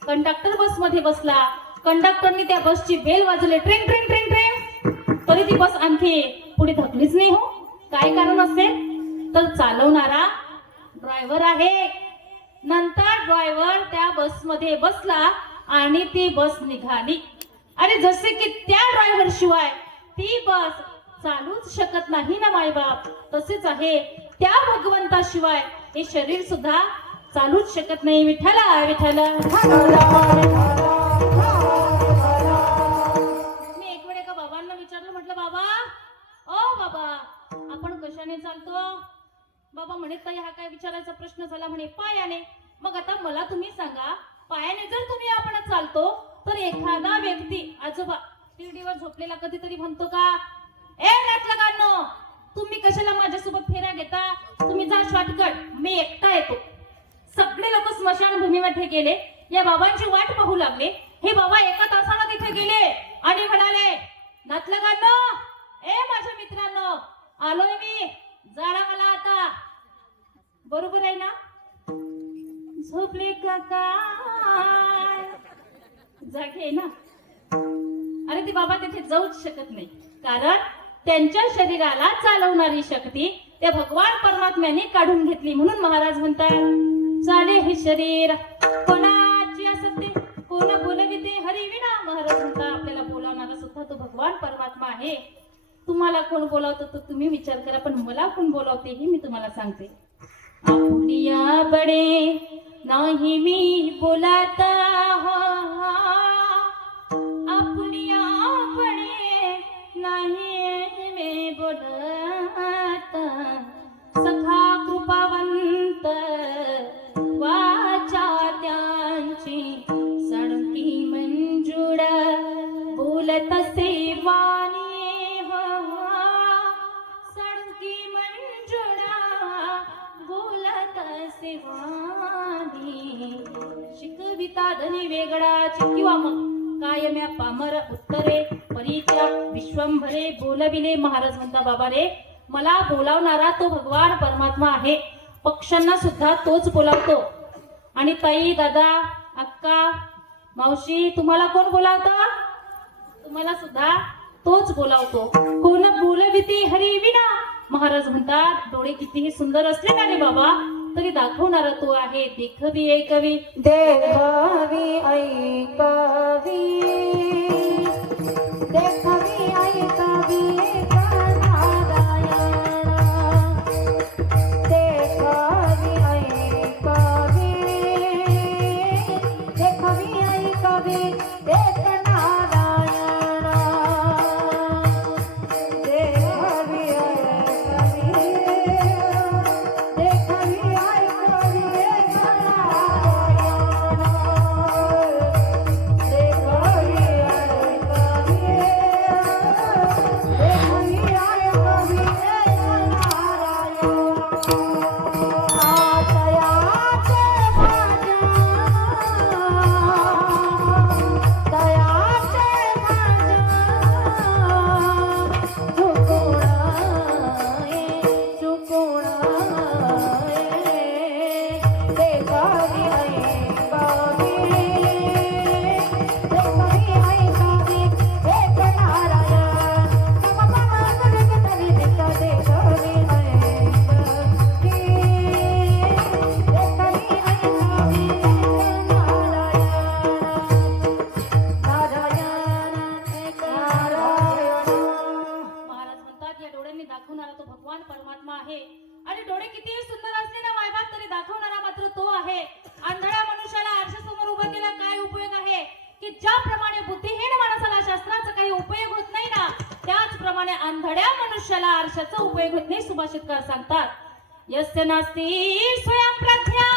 कंडक्टर बसमध्ये बसला कंडक्टरनी त्या बसची बेल वाजवली ट्रेन ट्रेन ट्रेन ट्रेन तरी ती बस आणखी पुढे धकलीच नाही हो काय कारण असेल तर चालवणारा ड्रायव्हर आहे नंतर ड्रायव्हर त्या बसमध्ये बसला आणि ती बस निघाली अरे जसे की त्या ड्रायव्हर शिवाय ती बस चालूच शकत नाही ना मायबाप तसेच आहे त्या भगवंताशिवाय हे शरीर सुद्धा चालूच शकत नाही विठ्ठला विठ्ठला मी एक वेळ एका बाबांना विचारलं म्हटलं बाबा ओ बाबा आपण कशाने चालतो बाबा म्हणे ताई हा काय विचारायचा प्रश्न झाला म्हणे पायाने मग आता मला तुम्ही सांगा पायाने जर तुम्ही आपण चालतो तर एखादा व्यक्ती आजोबा तिरडीवर झोपलेला कधीतरी म्हणतो का ए नाटलगांनो तुम्ही कशाला माझ्यासोबत फेऱ्या घेता तुम्ही जा शॉर्टकट मी एकटा येतो सगळे लोक स्मशानभूमीमध्ये गेले या बाबांची वाट पाहू लागले हे बाबा एका तासाला तिथे गेले आणि म्हणाले नाटलगांनो ए माझ्या मित्रांनो आलोय मी जाडा मला आता बरोबर आहे ना झोपले का काय जागे ना अरे ती बाबा तिथे जाऊच शकत नाही कारण त्यांच्या शरीराला चालवणारी शक्ती त्या भगवान परमात्म्याने काढून घेतली म्हणून महाराज म्हणतात चाले हे शरीर कोणाची असते कोण बोलविते हरिविना महाराज म्हणतात आपल्याला बोलावणारा सुद्धा तो भगवान परमात्मा आहे तुम्हाला कोण बोलावतो तो तुम्ही विचार करा पण मला कोण बोलावते हे मी तुम्हाला सांगते आपुनिया बडे नाही मी बोलाता आपुनिया बडे नाही मी बोलाता सखा कृपावंत वाचा त्यांची सणकी मंजुळ बोलत सेवानी शिकविता धनी वेगळा देवाची किंवा मग कायम्या पामर उत्तरे परीच्या विश्वंभरे बोलविले. महाराज म्हणता बाबा रे, मला बोलावणारा तो भगवान परमात्मा आहे. पक्ष्यांना सुद्धा तोच बोलावतो. आणि ताई, दादा, अक्का, मावशी, तुम्हाला कोण बोलावतं? तुम्हाला सुद्धा तोच बोलावतो. कोण बोलविते हरी विना. महाराज म्हणतात डोळे कितीही सुंदर असले ना रे बाबा, तरी दाखवणारा तो आहे. देखवी ऐकवी, देखावी ऐकावी, देखावी ऐकावी एक नारायण. देखावी ऐकावी, देखावी ऐकावी एक नारायण. देखावी ऐकावी, देखावी ऐकावी एक नारायण. देखावी ऐकावी, देखावी ऐकावी एक नारायण. दयाचे माझ्या, दयाचे माझ्या, चुकून चुकून देखावी ऐकावी, देखावी ऐकावी एक नारायण. देखावी ऐकावी, देखावी ऐकावी एक नारायण. नारायण एक नारायण. महाराज म्हणतात या डोळ्यांनी दाखवणारा तो भगवान परमात्मा आहे. आणि डोळे कितीही सुंदर असले ना मायबाप, तरी दाखवणारा मात्र तो आहे. आंधळ्या मनुष्याला आरशासमोर उभं केला काय उपयोग आहे? की ज्याप्रमाणे बुद्धिहीन माणसाला शास्त्राचा काही उपयोग होत नाही ना, त्याचप्रमाणे आंधळ्या मनुष्याला आरशाचा उपयोग होत नाही. सुभाषितकार सांगतात, यस्य नास्ति स्वयं प्रज्ञा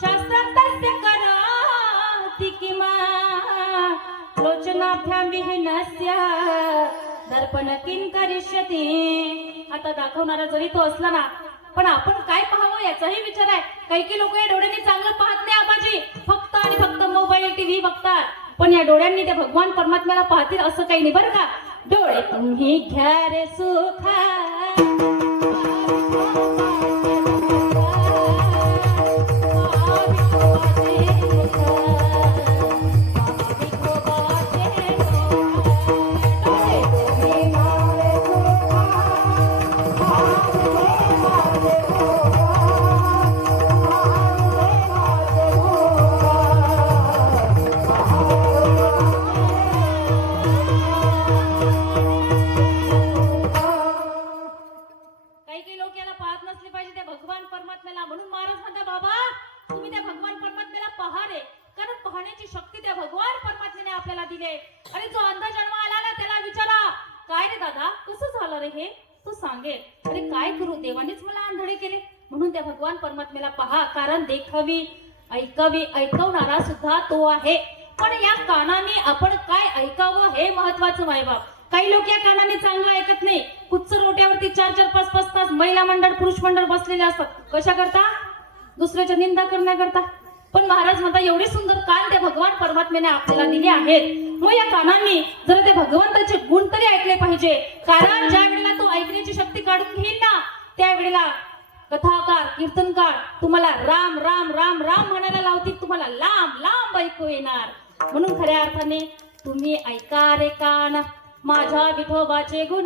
शास्त्रं तस्य करोति किमा. लोचनाभ्यां विहीनस्य दर्पण किं करिष्यति. आता दाखवणारा जरी तो असला ना, पण आपण काय पाहावं याचाही विचार आहे. काही लोक या डोळ्यांनी चांगलं पाहत नाही आबाजी, फक्त आणि फक्त मोबाईल टीव्ही बघतात. पण या डोळ्यांनी त्या भगवान परमात्म्याला पाहतील असं काही नाही बरं का. डोळे तुम्ही घ्या रे सुखा, काही लोक याला पाहत नसले पाहिजे त्या भगवान परमात्म्याला. म्हणून महाराज म्हणता बाबा, तुम्ही त्या भगवान परमात्म्याला पहा रे, कारण पाहण्याची शक्ती त्या भगवान परमात्म्याने आपल्याला दिले. आणि जो अंध जन्माला ना, त्याला विचारा काय रे दादा कसं झालं रे हे, तो सांगेल. अरे काय करू, देवानेच मला आंधळे केले. म्हणून त्या भगवान परमात्म्याला पहा, कारण देखावी ऐकावी ऐकवणारा सुद्धा तो आहे. पण या कानाने आपण काय ऐकावं हे महत्वाचं मायबाप. काही लोक या कानाने चांगलं ऐकत नाही. कुच्च रोट्यावरती 4-4, 5-5 तास महिला मंडळ पुरुष मंडळ बसलेले असतात. कशा करता? दुसऱ्याच्या निंदा करण्याकरता. पण महाराज म्हणता एवढे सुंदर कान त्या भगवान परमात्म्याने आपल्याला दिले आहेत. मग या कानांनी जर ते भगवंताचे गुण तरी ऐकले पाहिजे. कारण ज्या वेळेला तो ऐकण्याची शक्ती काढून घेईल ना, त्यावेळेला कथाकार कीर्तनकार तुम्हाला राम राम राम राम म्हणायला लावतील. तुम्हाला लांब लांब ऐकू येणार. म्हणून खऱ्या अर्थाने तुम्ही ऐका रे कान माझ्या विठोबाचे गुण.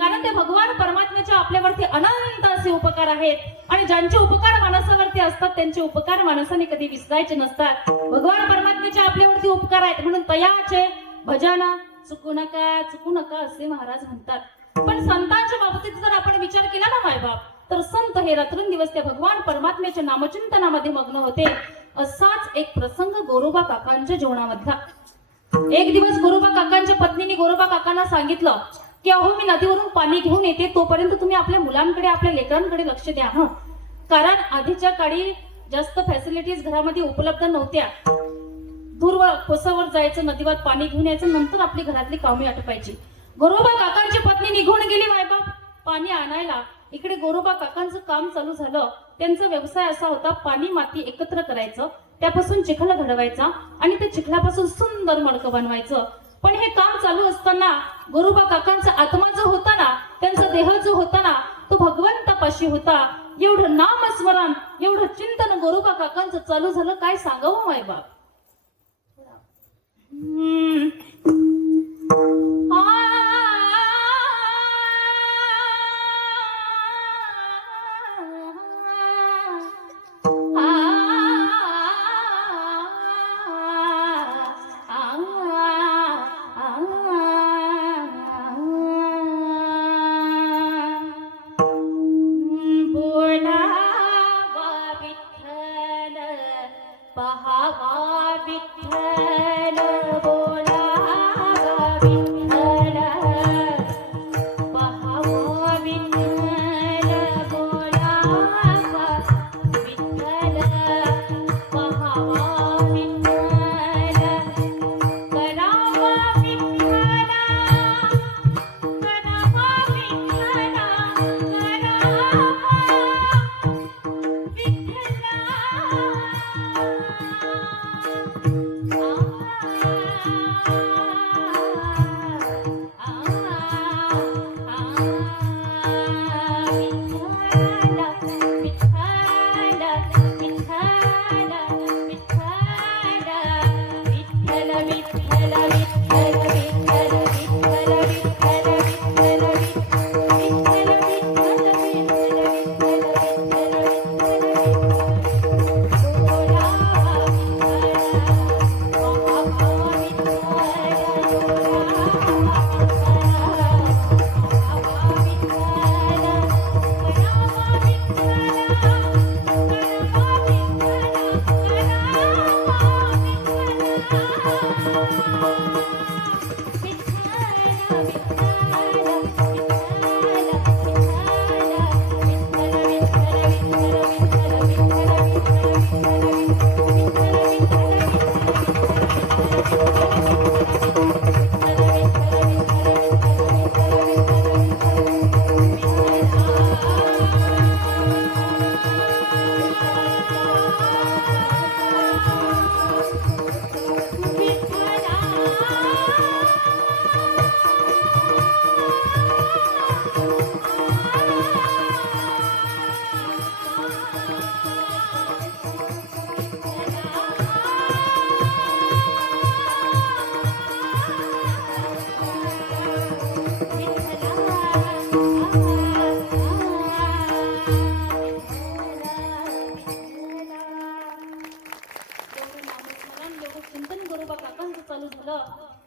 कारण ते भगवान परमात्म्याचे आपल्यावरती अनंत असे उपकार आहेत. आणि ज्यांचे उपकार माणसावरती असतात त्यांचे उपकार माणसाने कधी विसरायचे नसतात. भगवान परमात्म्याचे आपल्यावरती उपकार आहेत. म्हणून तयाचे भजन चुकू नका असे महाराज म्हणतात. पण संतांच्या बाबतीत जर आपण विचार केला ना मायबाप, तर संत हे रात्रंदिवस त्या भगवान परमात्म्याच्या नामचिंतनामध्ये मग्न होते. असाच एक प्रसंग गोरोबा काकांच्या जीवनामधला. एक दिवस गोरोबा काकांच्या पत्नीने गोरोबा काकांना सांगितलं की अहो मी नदीवरून पाणी घेऊन येते, तोपर्यंत तुम्ही आपल्या मुलांकडे आपल्या लेकरांकडे लक्ष द्या. कारण आधीच्या काळी जास्त फॅसिलिटीज घरामध्ये उपलब्ध नव्हत्या. दूरवर कोसावर जायचं, नदीवर पाणी घेऊन यायचं, नंतर आपली घरातली कामे आटपायची. गोरोबा काकांची पत्नी निघून गेली मायबाप पाणी आणायला. इकडे गोरोबा काकांचं काम चालू झालं. त्यांचा व्यवसाय असा होता, पाणी माती एकत्र करायचं, त्यापासून चिखल घडवायचा आणि त्या चिखलापासून सुंदर मडकं बनवायचं. पण हे काम चालू असताना गोरोबा काकांचा आत्मा जो होता ना, त्यांचा देह जो होता ना, तो भगवंतापाशी होता. एवढं नामस्मरण, एवढं चिंतन गोरोबा काकांचं चालू झालं, काय सांगावं मायबाप. पहावा विठ्ठल, बोलावा विठ्ठल, पहावा विठ्ठल, बोलावा विठ्ठल, पहावा विठ्ठल, करावा विठ्ठल, करावा विठ्ठल,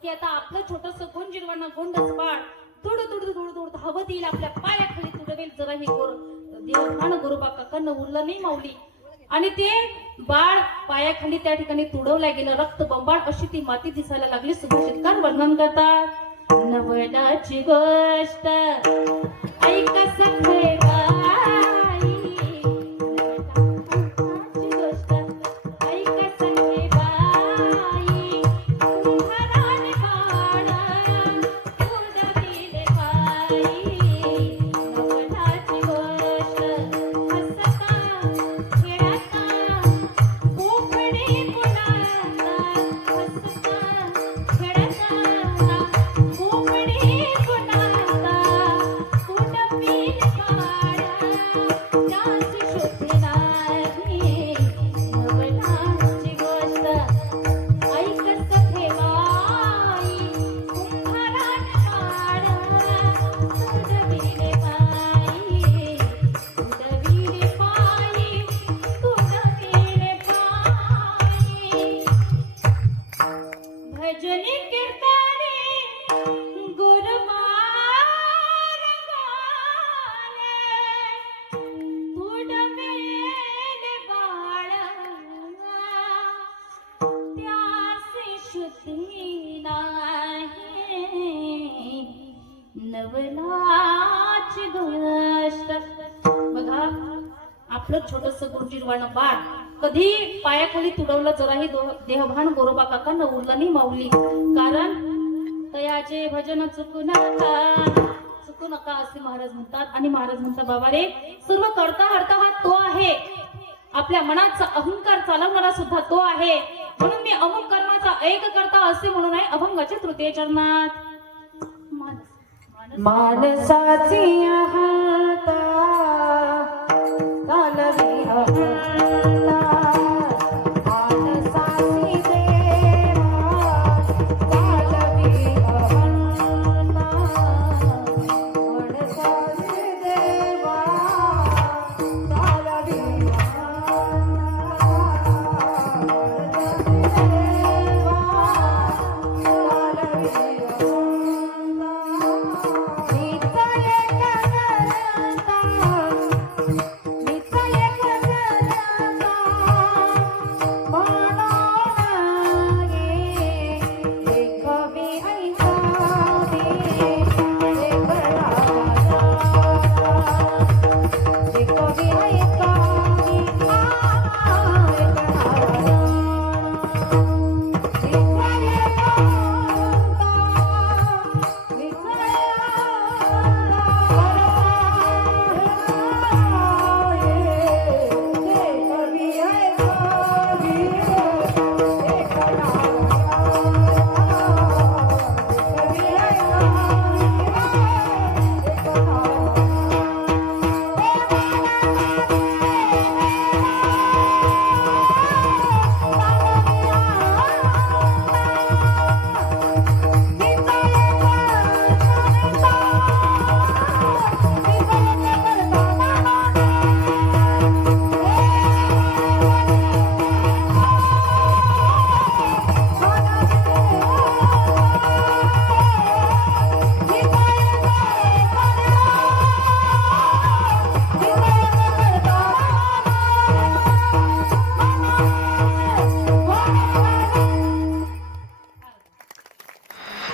की आता आपलं छोटस गुंजिरवाना गोंडस बाळ थोडं हवं येईल आपल्या पायाखाली तुडवेल. जरा हे देवभान गोरोबा काकांना उरलं नाही माऊली. आणि ते बाळ पायाखाली त्या ठिकाणी तुडवल्या गेलं, रक्त बंबाळ अशी ती माती दिसायला लागली. सुभाषितकार वर्णन करतात, नवलाची गोष्ट ऐक सखै बाई, नवलाची गोष्ट ऐक सखै बाई, कुंभारान काळ तुडविले पायी. नवलाची गोष्ट हसता खेळता कोकणी कुणाला, हसता खेळता कोकणी कुणाला, तुडविले पाय त्याची शोधे नाही. नवलाची गोष्ट ऐक सखे बाई, कुंभारान काळ तुडविले पायी, तुडविले पायी, तुडविले पायी. भजनी कीर्तनी गुरुमार गाणे, तुडविले बाळ त्यासी शुद्धी नाही. नवलाची गोष्ट. बघा, आपलं छोटस गुरुजीरवाणं बाळ कधी पायाखाली तुडवलं जराही देहभान गोरोबा काकांना उरलं नाही माऊली. कारण तयाचे भजन चुकू नका असे महाराज म्हणतात. आणि महाराज म्हणतात, बाबा रे, सर्व करता हरता हा तो आहे. आपल्या मनाचा अहंकार चालवणारा सुद्धा तो आहे. म्हणून मी अमुक कर्माचा ऐक करता असे म्हणून आहे अभंगाच्या तृतीय चरणात. मानसाची अहंता चालवी अहंता मानसाची देवा चालवी अहंता मानसाची देवा चालवी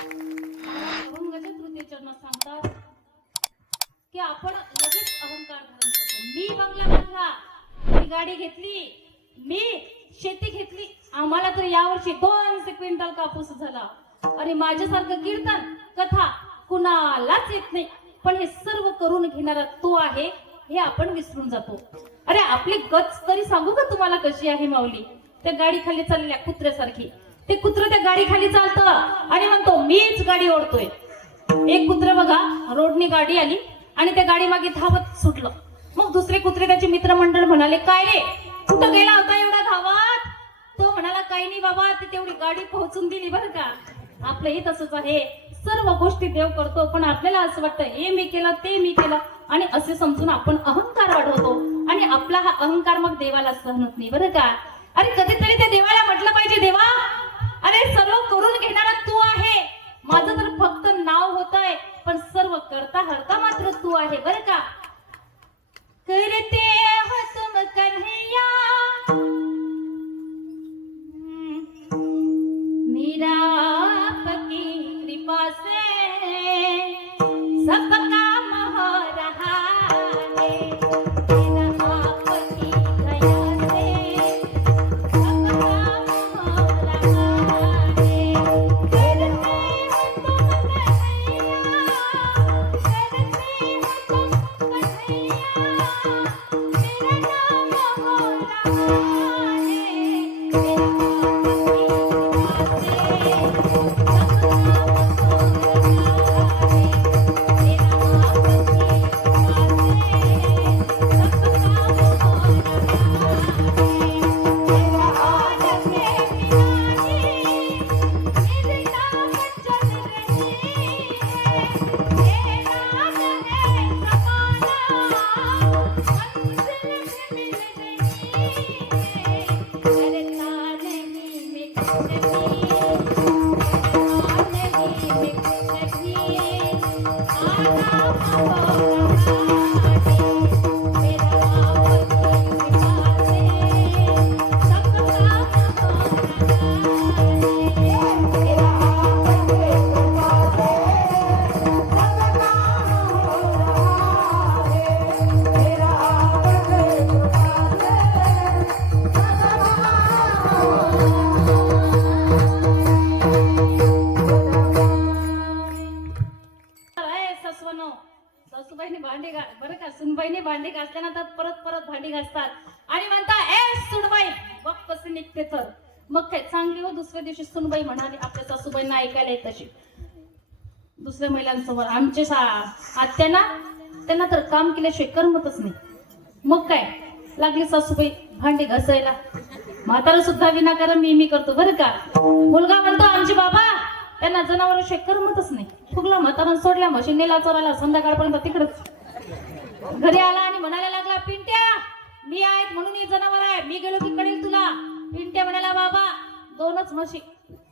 अभंगाच्या तृतीय चरणात सांगतात की आपण लगेच अहंकार धारण करतो. मी बंगला बांधला, मी गाडी घेतली, मी शेती घेतली, आम्हाला तर यावर्षी 200 क्विंटल कापूस झाला. अरे माझ्यासारखं कीर्तन कथा कुणालाच येत नाही. पण हे सर्व करून घेणारा तो आहे हे आपण विसरून जातो. अरे आपली गच तरी सांगू का तुम्हाला कशी आहे माऊली? त्या गाडी खाली चाललेल्या कुत्र्यासारखी. ते कुत्र त्या गाडी खाली चालतं आणि म्हणतो मीच गाडी ओढतोय. एक कुत्र बघा रोडनी गाडी आली आणि त्या गाडी मागे धावत सुटलं. मग दुसरे कुत्रे त्याचे मित्रमंडळ म्हणाले काय रे कुठं गेला होता एवढा धावत? तो म्हणाला काही नाही बाबा, ती तेवढी गाडी पोहोचून दिली बरं का. आपलंही तसंच आहे. सर्व गोष्टी देव करतो पण आपल्याला असं वाटतं हे मी केलं ते मी केलं आणि असे समजून आपण अहंकार वाढवतो आणि आपला हा अहंकार मग देवाला सहन होत नाही बरं का. अरे कधीतरी त्या देवाला म्हटलं पाहिजे देवा अरे सर्व करून घेणारा तू आहे, माझं तर फक्त नाव होतंय पण सर्व करता हरता मात्र तू आहे बरं का. करते हो तुम कन्हैया मेरा आपकी कृपा से सब काम हो रहा है. मेरा आपकी दया से सब काम हो रहा है. करते हो तुम कन्हैया, करते हो तुम कन्हैया मेरा नाम हो रहा है. सासूबाईने भांडी बरं का सुनबाईने भांडी घासल्यानंतर परत परत भांडी घासतात आणि म्हणता ए सुनबाई बघ कसे निघते तर. मग काय चांगली हो. दुसऱ्या दिवशी सुनबाई म्हणाली आपल्या सासूबाईंना ऐकायला येत तशी दुसऱ्या महिलांसमोर, आमचे आत्यांना त्यांना तर काम केल्याशिवाय करमतच नाही. मग काय लागली सासूबाई भांडी घासायला. म्हातारा सुद्धा विनाकारण मी करतो बरं का. मुलगा म्हणतो आमचे बाबा त्यांना जनावरांशिवाय करमतच नाही. फुगला म्हातारा सोडल्या म्हशी नेला चोराला संध्याकाळपर्यंत तिकडच. घरी आला आणि म्हणायला लागला पिंट्या मी आहेत म्हणून ही जनावर आहे, मी गेलो की कळेल तुला. पिंट्या म्हणाला बाबा 2च म्हशी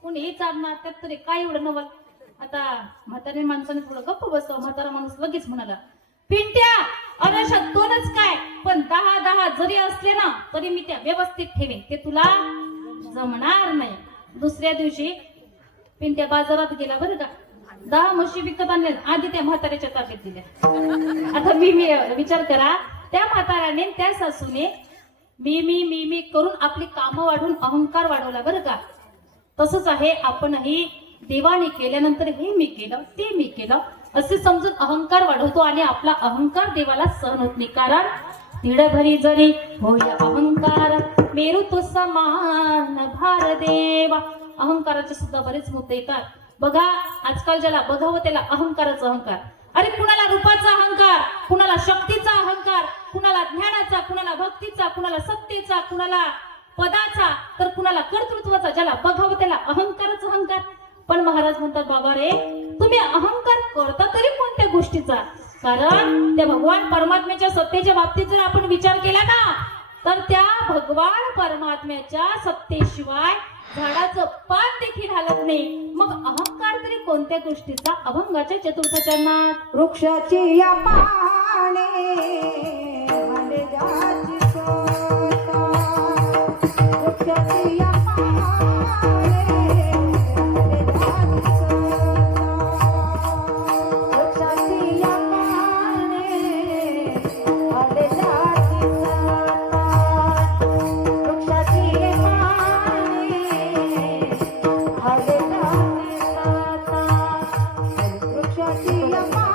कोणी चालणार त्यात तरी काय एवढं नवल. आता म्हातारी माणसाने थोडं गप्प बसव. म्हातारा माणूस लगेच म्हणाला पिंट्या अवश्यात 2च काय पण 10 जरी असले ना तरी मी त्या व्यवस्थित ठेवेन, ते तुला जमणार नाही. दुसऱ्या दिवशी पिंट्या बाजारात गेला बरं का. 10 म्हशी विकत आणल्या आधी त्या म्हाताऱ्याच्या ताब्यात दिल्या. आता मी विचार करा त्या म्हाताऱ्याने त्या सासूने मी करून आपली कामं वाढवून अहंकार वाढवला बरं का. तसंच आहे आपणही देवाने केल्यानंतर हे मी केलं ते मी केलं असे समजून अहंकार वाढवतो आणि आपला अहंकार देवाला सहन होत नाही. कारण तिडभरी जरी होय अहंकार मेरू तो समान भार देवा. अहंकाराचे सुद्धा बरेच मुद्दे येतात बघा. आजकाल ज्याला बघावं त्याला अहंकाराचा अहंकार. अरे कुणाला रूपाचा अहंकार, कुणाला शक्तीचा अहंकार, कुणाला ज्ञानाचा, कुणाला भक्तीचा, कुणाला सत्तेचा, कुणाला पदाचा, तर कुणाला कर्तृत्वाचा. ज्याला बघावं त्याला अहंकारच अहंकार. पण महाराज म्हणतात बाबा रे तुम्ही अहंकार करता तरी कोणत्या गोष्टीचा. कारण त्या भगवान परमात्म्याच्या सत्तेच्या बाबतीत जर आपण विचार केला ना तर त्या भगवान परमात्म्याच्या सत्तेशिवाय झाडाचं पान देखील हालत नाही. मग अहंकार तरी कोणत्या गोष्टीचा. अभंगाच्या चतुर्थ चरणात वृक्षाची या पाने भले जाची सोता. वृक्षाची या पाने भले जाची सोता. वृक्षाची या पाने भले जाची सोता. वृक्षाची या पाने भले जाची सोता. वृक्षाची या पाने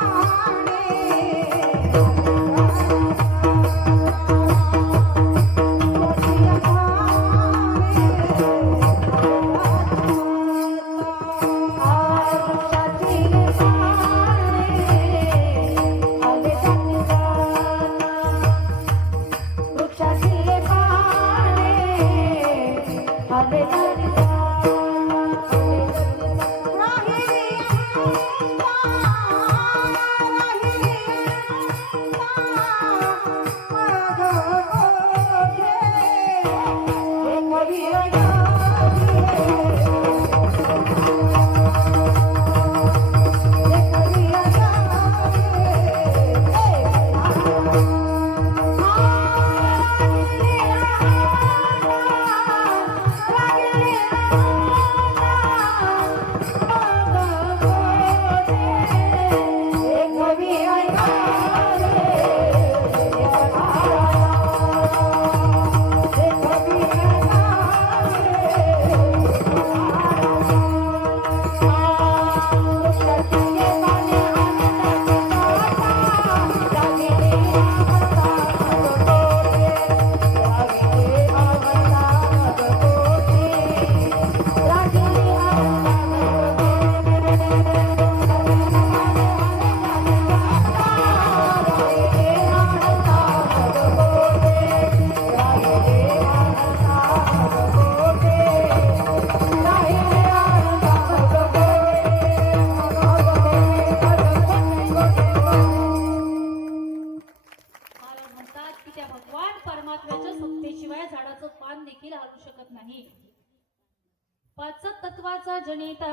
तत्वाचा जनिता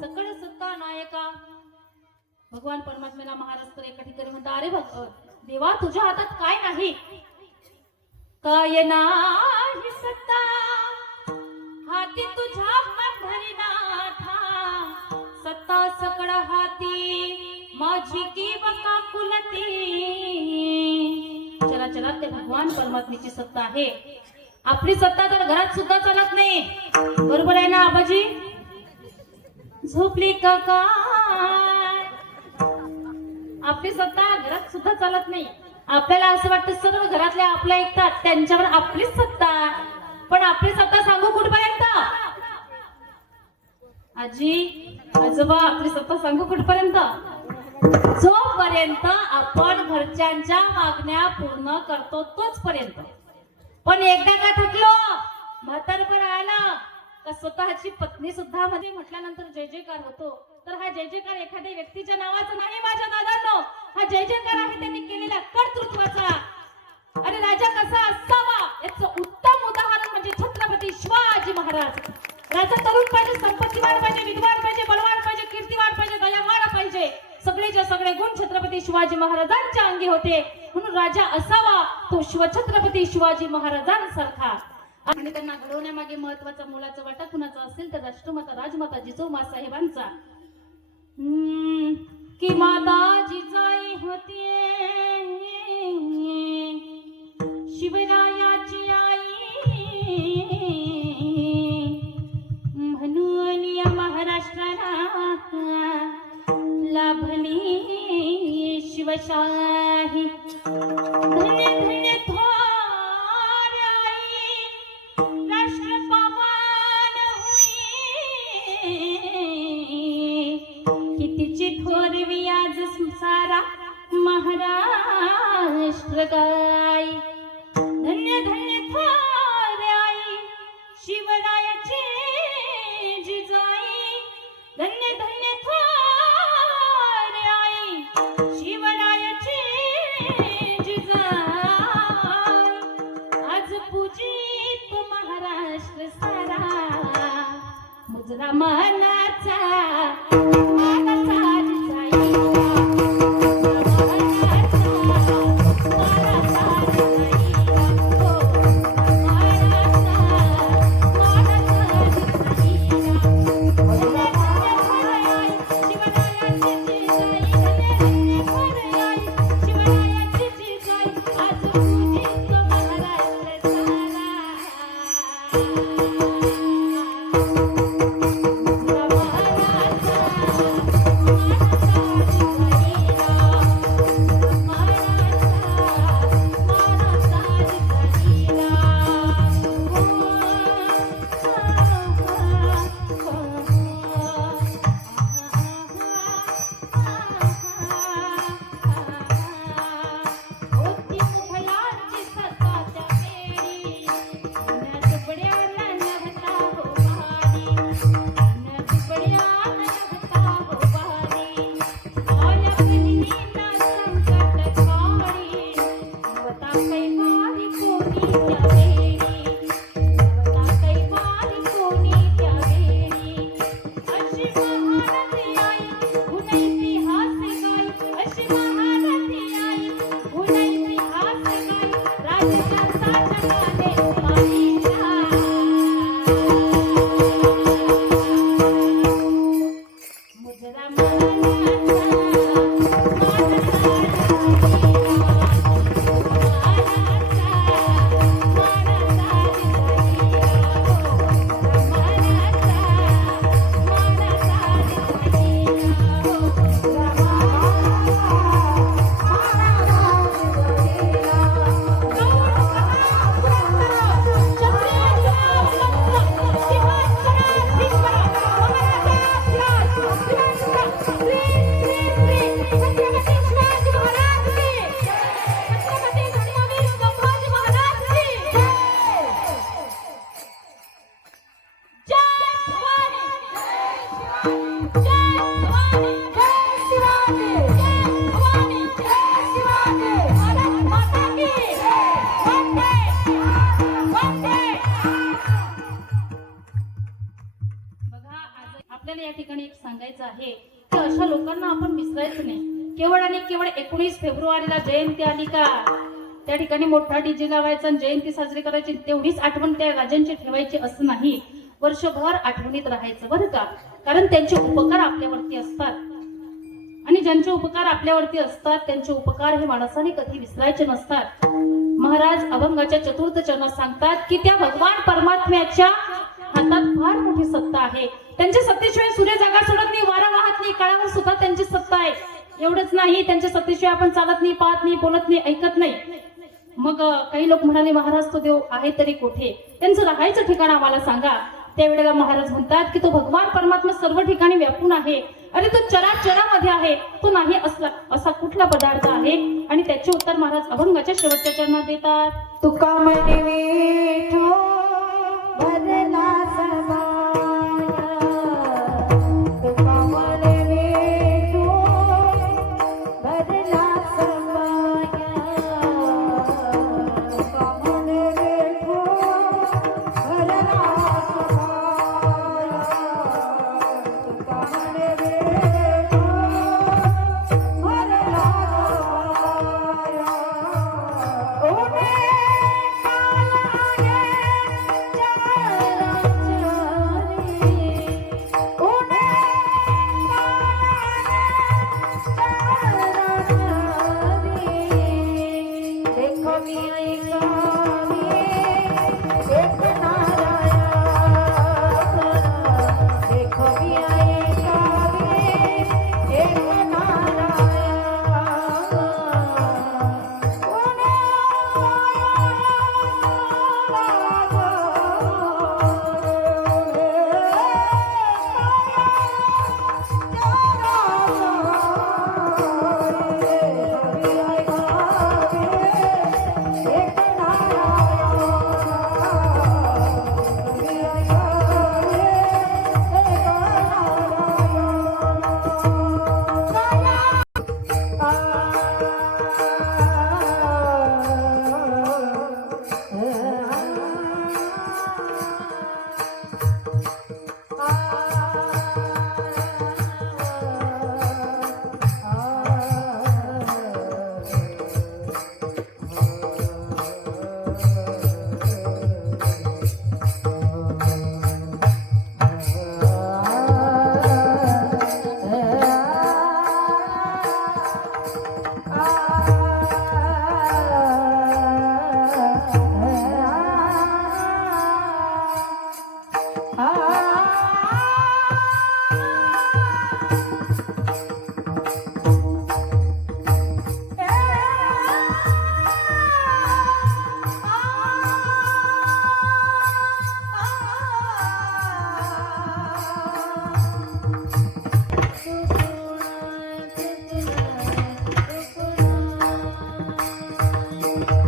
सकळ सत्ता नायका. भगवान परमात्म्याला महाराज तर एका ठिकाणी म्हणता अरे देवा तुझ्या हातात काय नाही. काय नाही सत्ता हाती तुझ्या पंढरी नाथा. सत्ता सकळ हाती माझी की बका कुलती. चला चला ते भगवान परमात्म्याची सत्ता आहे. आपली सत्ता तर घरात सुद्धा चालत नाही. बरोबर आहे ना आबाजी. झोपली का काय. आपली सत्ता घरात सुद्धा चालत नाही. आपल्याला असं वाटतं सगळं घरातल्या आपल्या ऐकतात, त्यांच्यावर आपलीच सत्ता. पण आपली सत्ता सांगू कुठपर्यंत? आजी आजोबा, आपली सत्ता सांगू कुठपर्यंत? जोपर्यंत आपण घरच्यांच्या मागण्या पूर्ण करतो तोच पर्यंत. पण एकदा का थकलो, म्हातारपण आलं का स्वतःची पत्नी सुद्धा मध्ये म्हटल्यानंतर जय जयकार होतो. तर हा जय जयकार एखाद्या व्यक्तीच्या नावाचा नाही माझ्या दादांनो, हा जय जयकार आहे त्यांनी केलेल्या कर्तृत्वाचा. आणि राजा कसा असावा याचं उत्तम उदाहरण म्हणजे छत्रपती शिवाजी महाराज. राजा तरुण पाहिजे, संपत्तीवान पाहिजे, विद्वान पाहिजे, बलवान पाहिजे, कीर्तिवान पाहिजे, दयावान पाहिजे. सगळेच्या सगळे गुण छत्रपती शिवाजी महाराजांच्या अंगी होते. म्हणून राजा असावा तो छत्रपती शिवाजी महाराजांसारखा. आणि त्यांना घडवण्यामागे महत्वाचा मोलाचा वाटा कुणाचा असेल तर राष्ट्रमाता राजमाता जिजाऊ साहेबांचा. की माता जिजाई होती शिवरायाची आई, म्हणून या महाराष्ट्राला लाभली शिवशाही. धन्य धन्य थोर आई, राष्ट्र पावन होई. कितीची थोरवी आज सारा महाराष्ट्र गाई. धन्य धन्य थोर आई, शिवरायाची जिजाई. धन्य धन्य थोर आई, शिवरायाची जिजाई. आज पूजित महाराष्ट्र सारा, मुजरा मानाचा मानाचा जिजाई. आपल्याला या ठिकाणी एक सांगायचं आहे की अशा लोकांना आपण विसरायचं नाही. केवळ आणि केवळ 19 फेब्रुवारीला जयंती आली का त्या ठिकाणी मोठा डीजे लावायचा आणि जयंती साजरी करायची, तेवढीच आठवण त्या राजांची ठेवायची असं नाही. वर्षभर आठवणीत राहायचं बरं का. कारण त्यांचे उपकार आपल्यावरती असतात आणि ज्यांचे उपकार आपल्यावरती असतात त्यांचे उपकार हे माणसाने कधी विसरायचे नसतात. महाराज अभंगाच्या चतुर्थ चरणात सांगतात की त्या भगवान परमात्म्याच्या हातात फार मोठी सत्ता आहे. त्यांच्या सत्तेशिवाय सूर्य जागा सोडत नाही, वारा वाहत नाही, काळावर सुद्धा त्यांची सत्ता आहे. एवढंच नाही, त्यांच्या सत्तेशिवाय आपण चालत नाही, पाहत नाही, बोलत नाही, ऐकत नाही. मग काही लोक म्हणाले, महाराज तो देव आहे तरी कुठे, त्यांचं राहायचं ठिकाण आम्हाला सांगा. त्यावेळेला महाराज म्हणतात की तो भगवान परमात्मा सर्व ठिकाणी व्यापून आहे. अरे तो चराचरामध्ये आहे, तो नाही असला असा कुठला पदार्थ आहे? आणि त्याचे उत्तर महाराज अभंगाच्या शेवटच्या चरणात देतात. तुका म्हणे विठो भरला समाया, तुका म्हणे विठो भरला समाया, तुका म्हणे विठो भरला समाया, तुका म्हणे विठो भरला समाया. ओने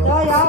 दया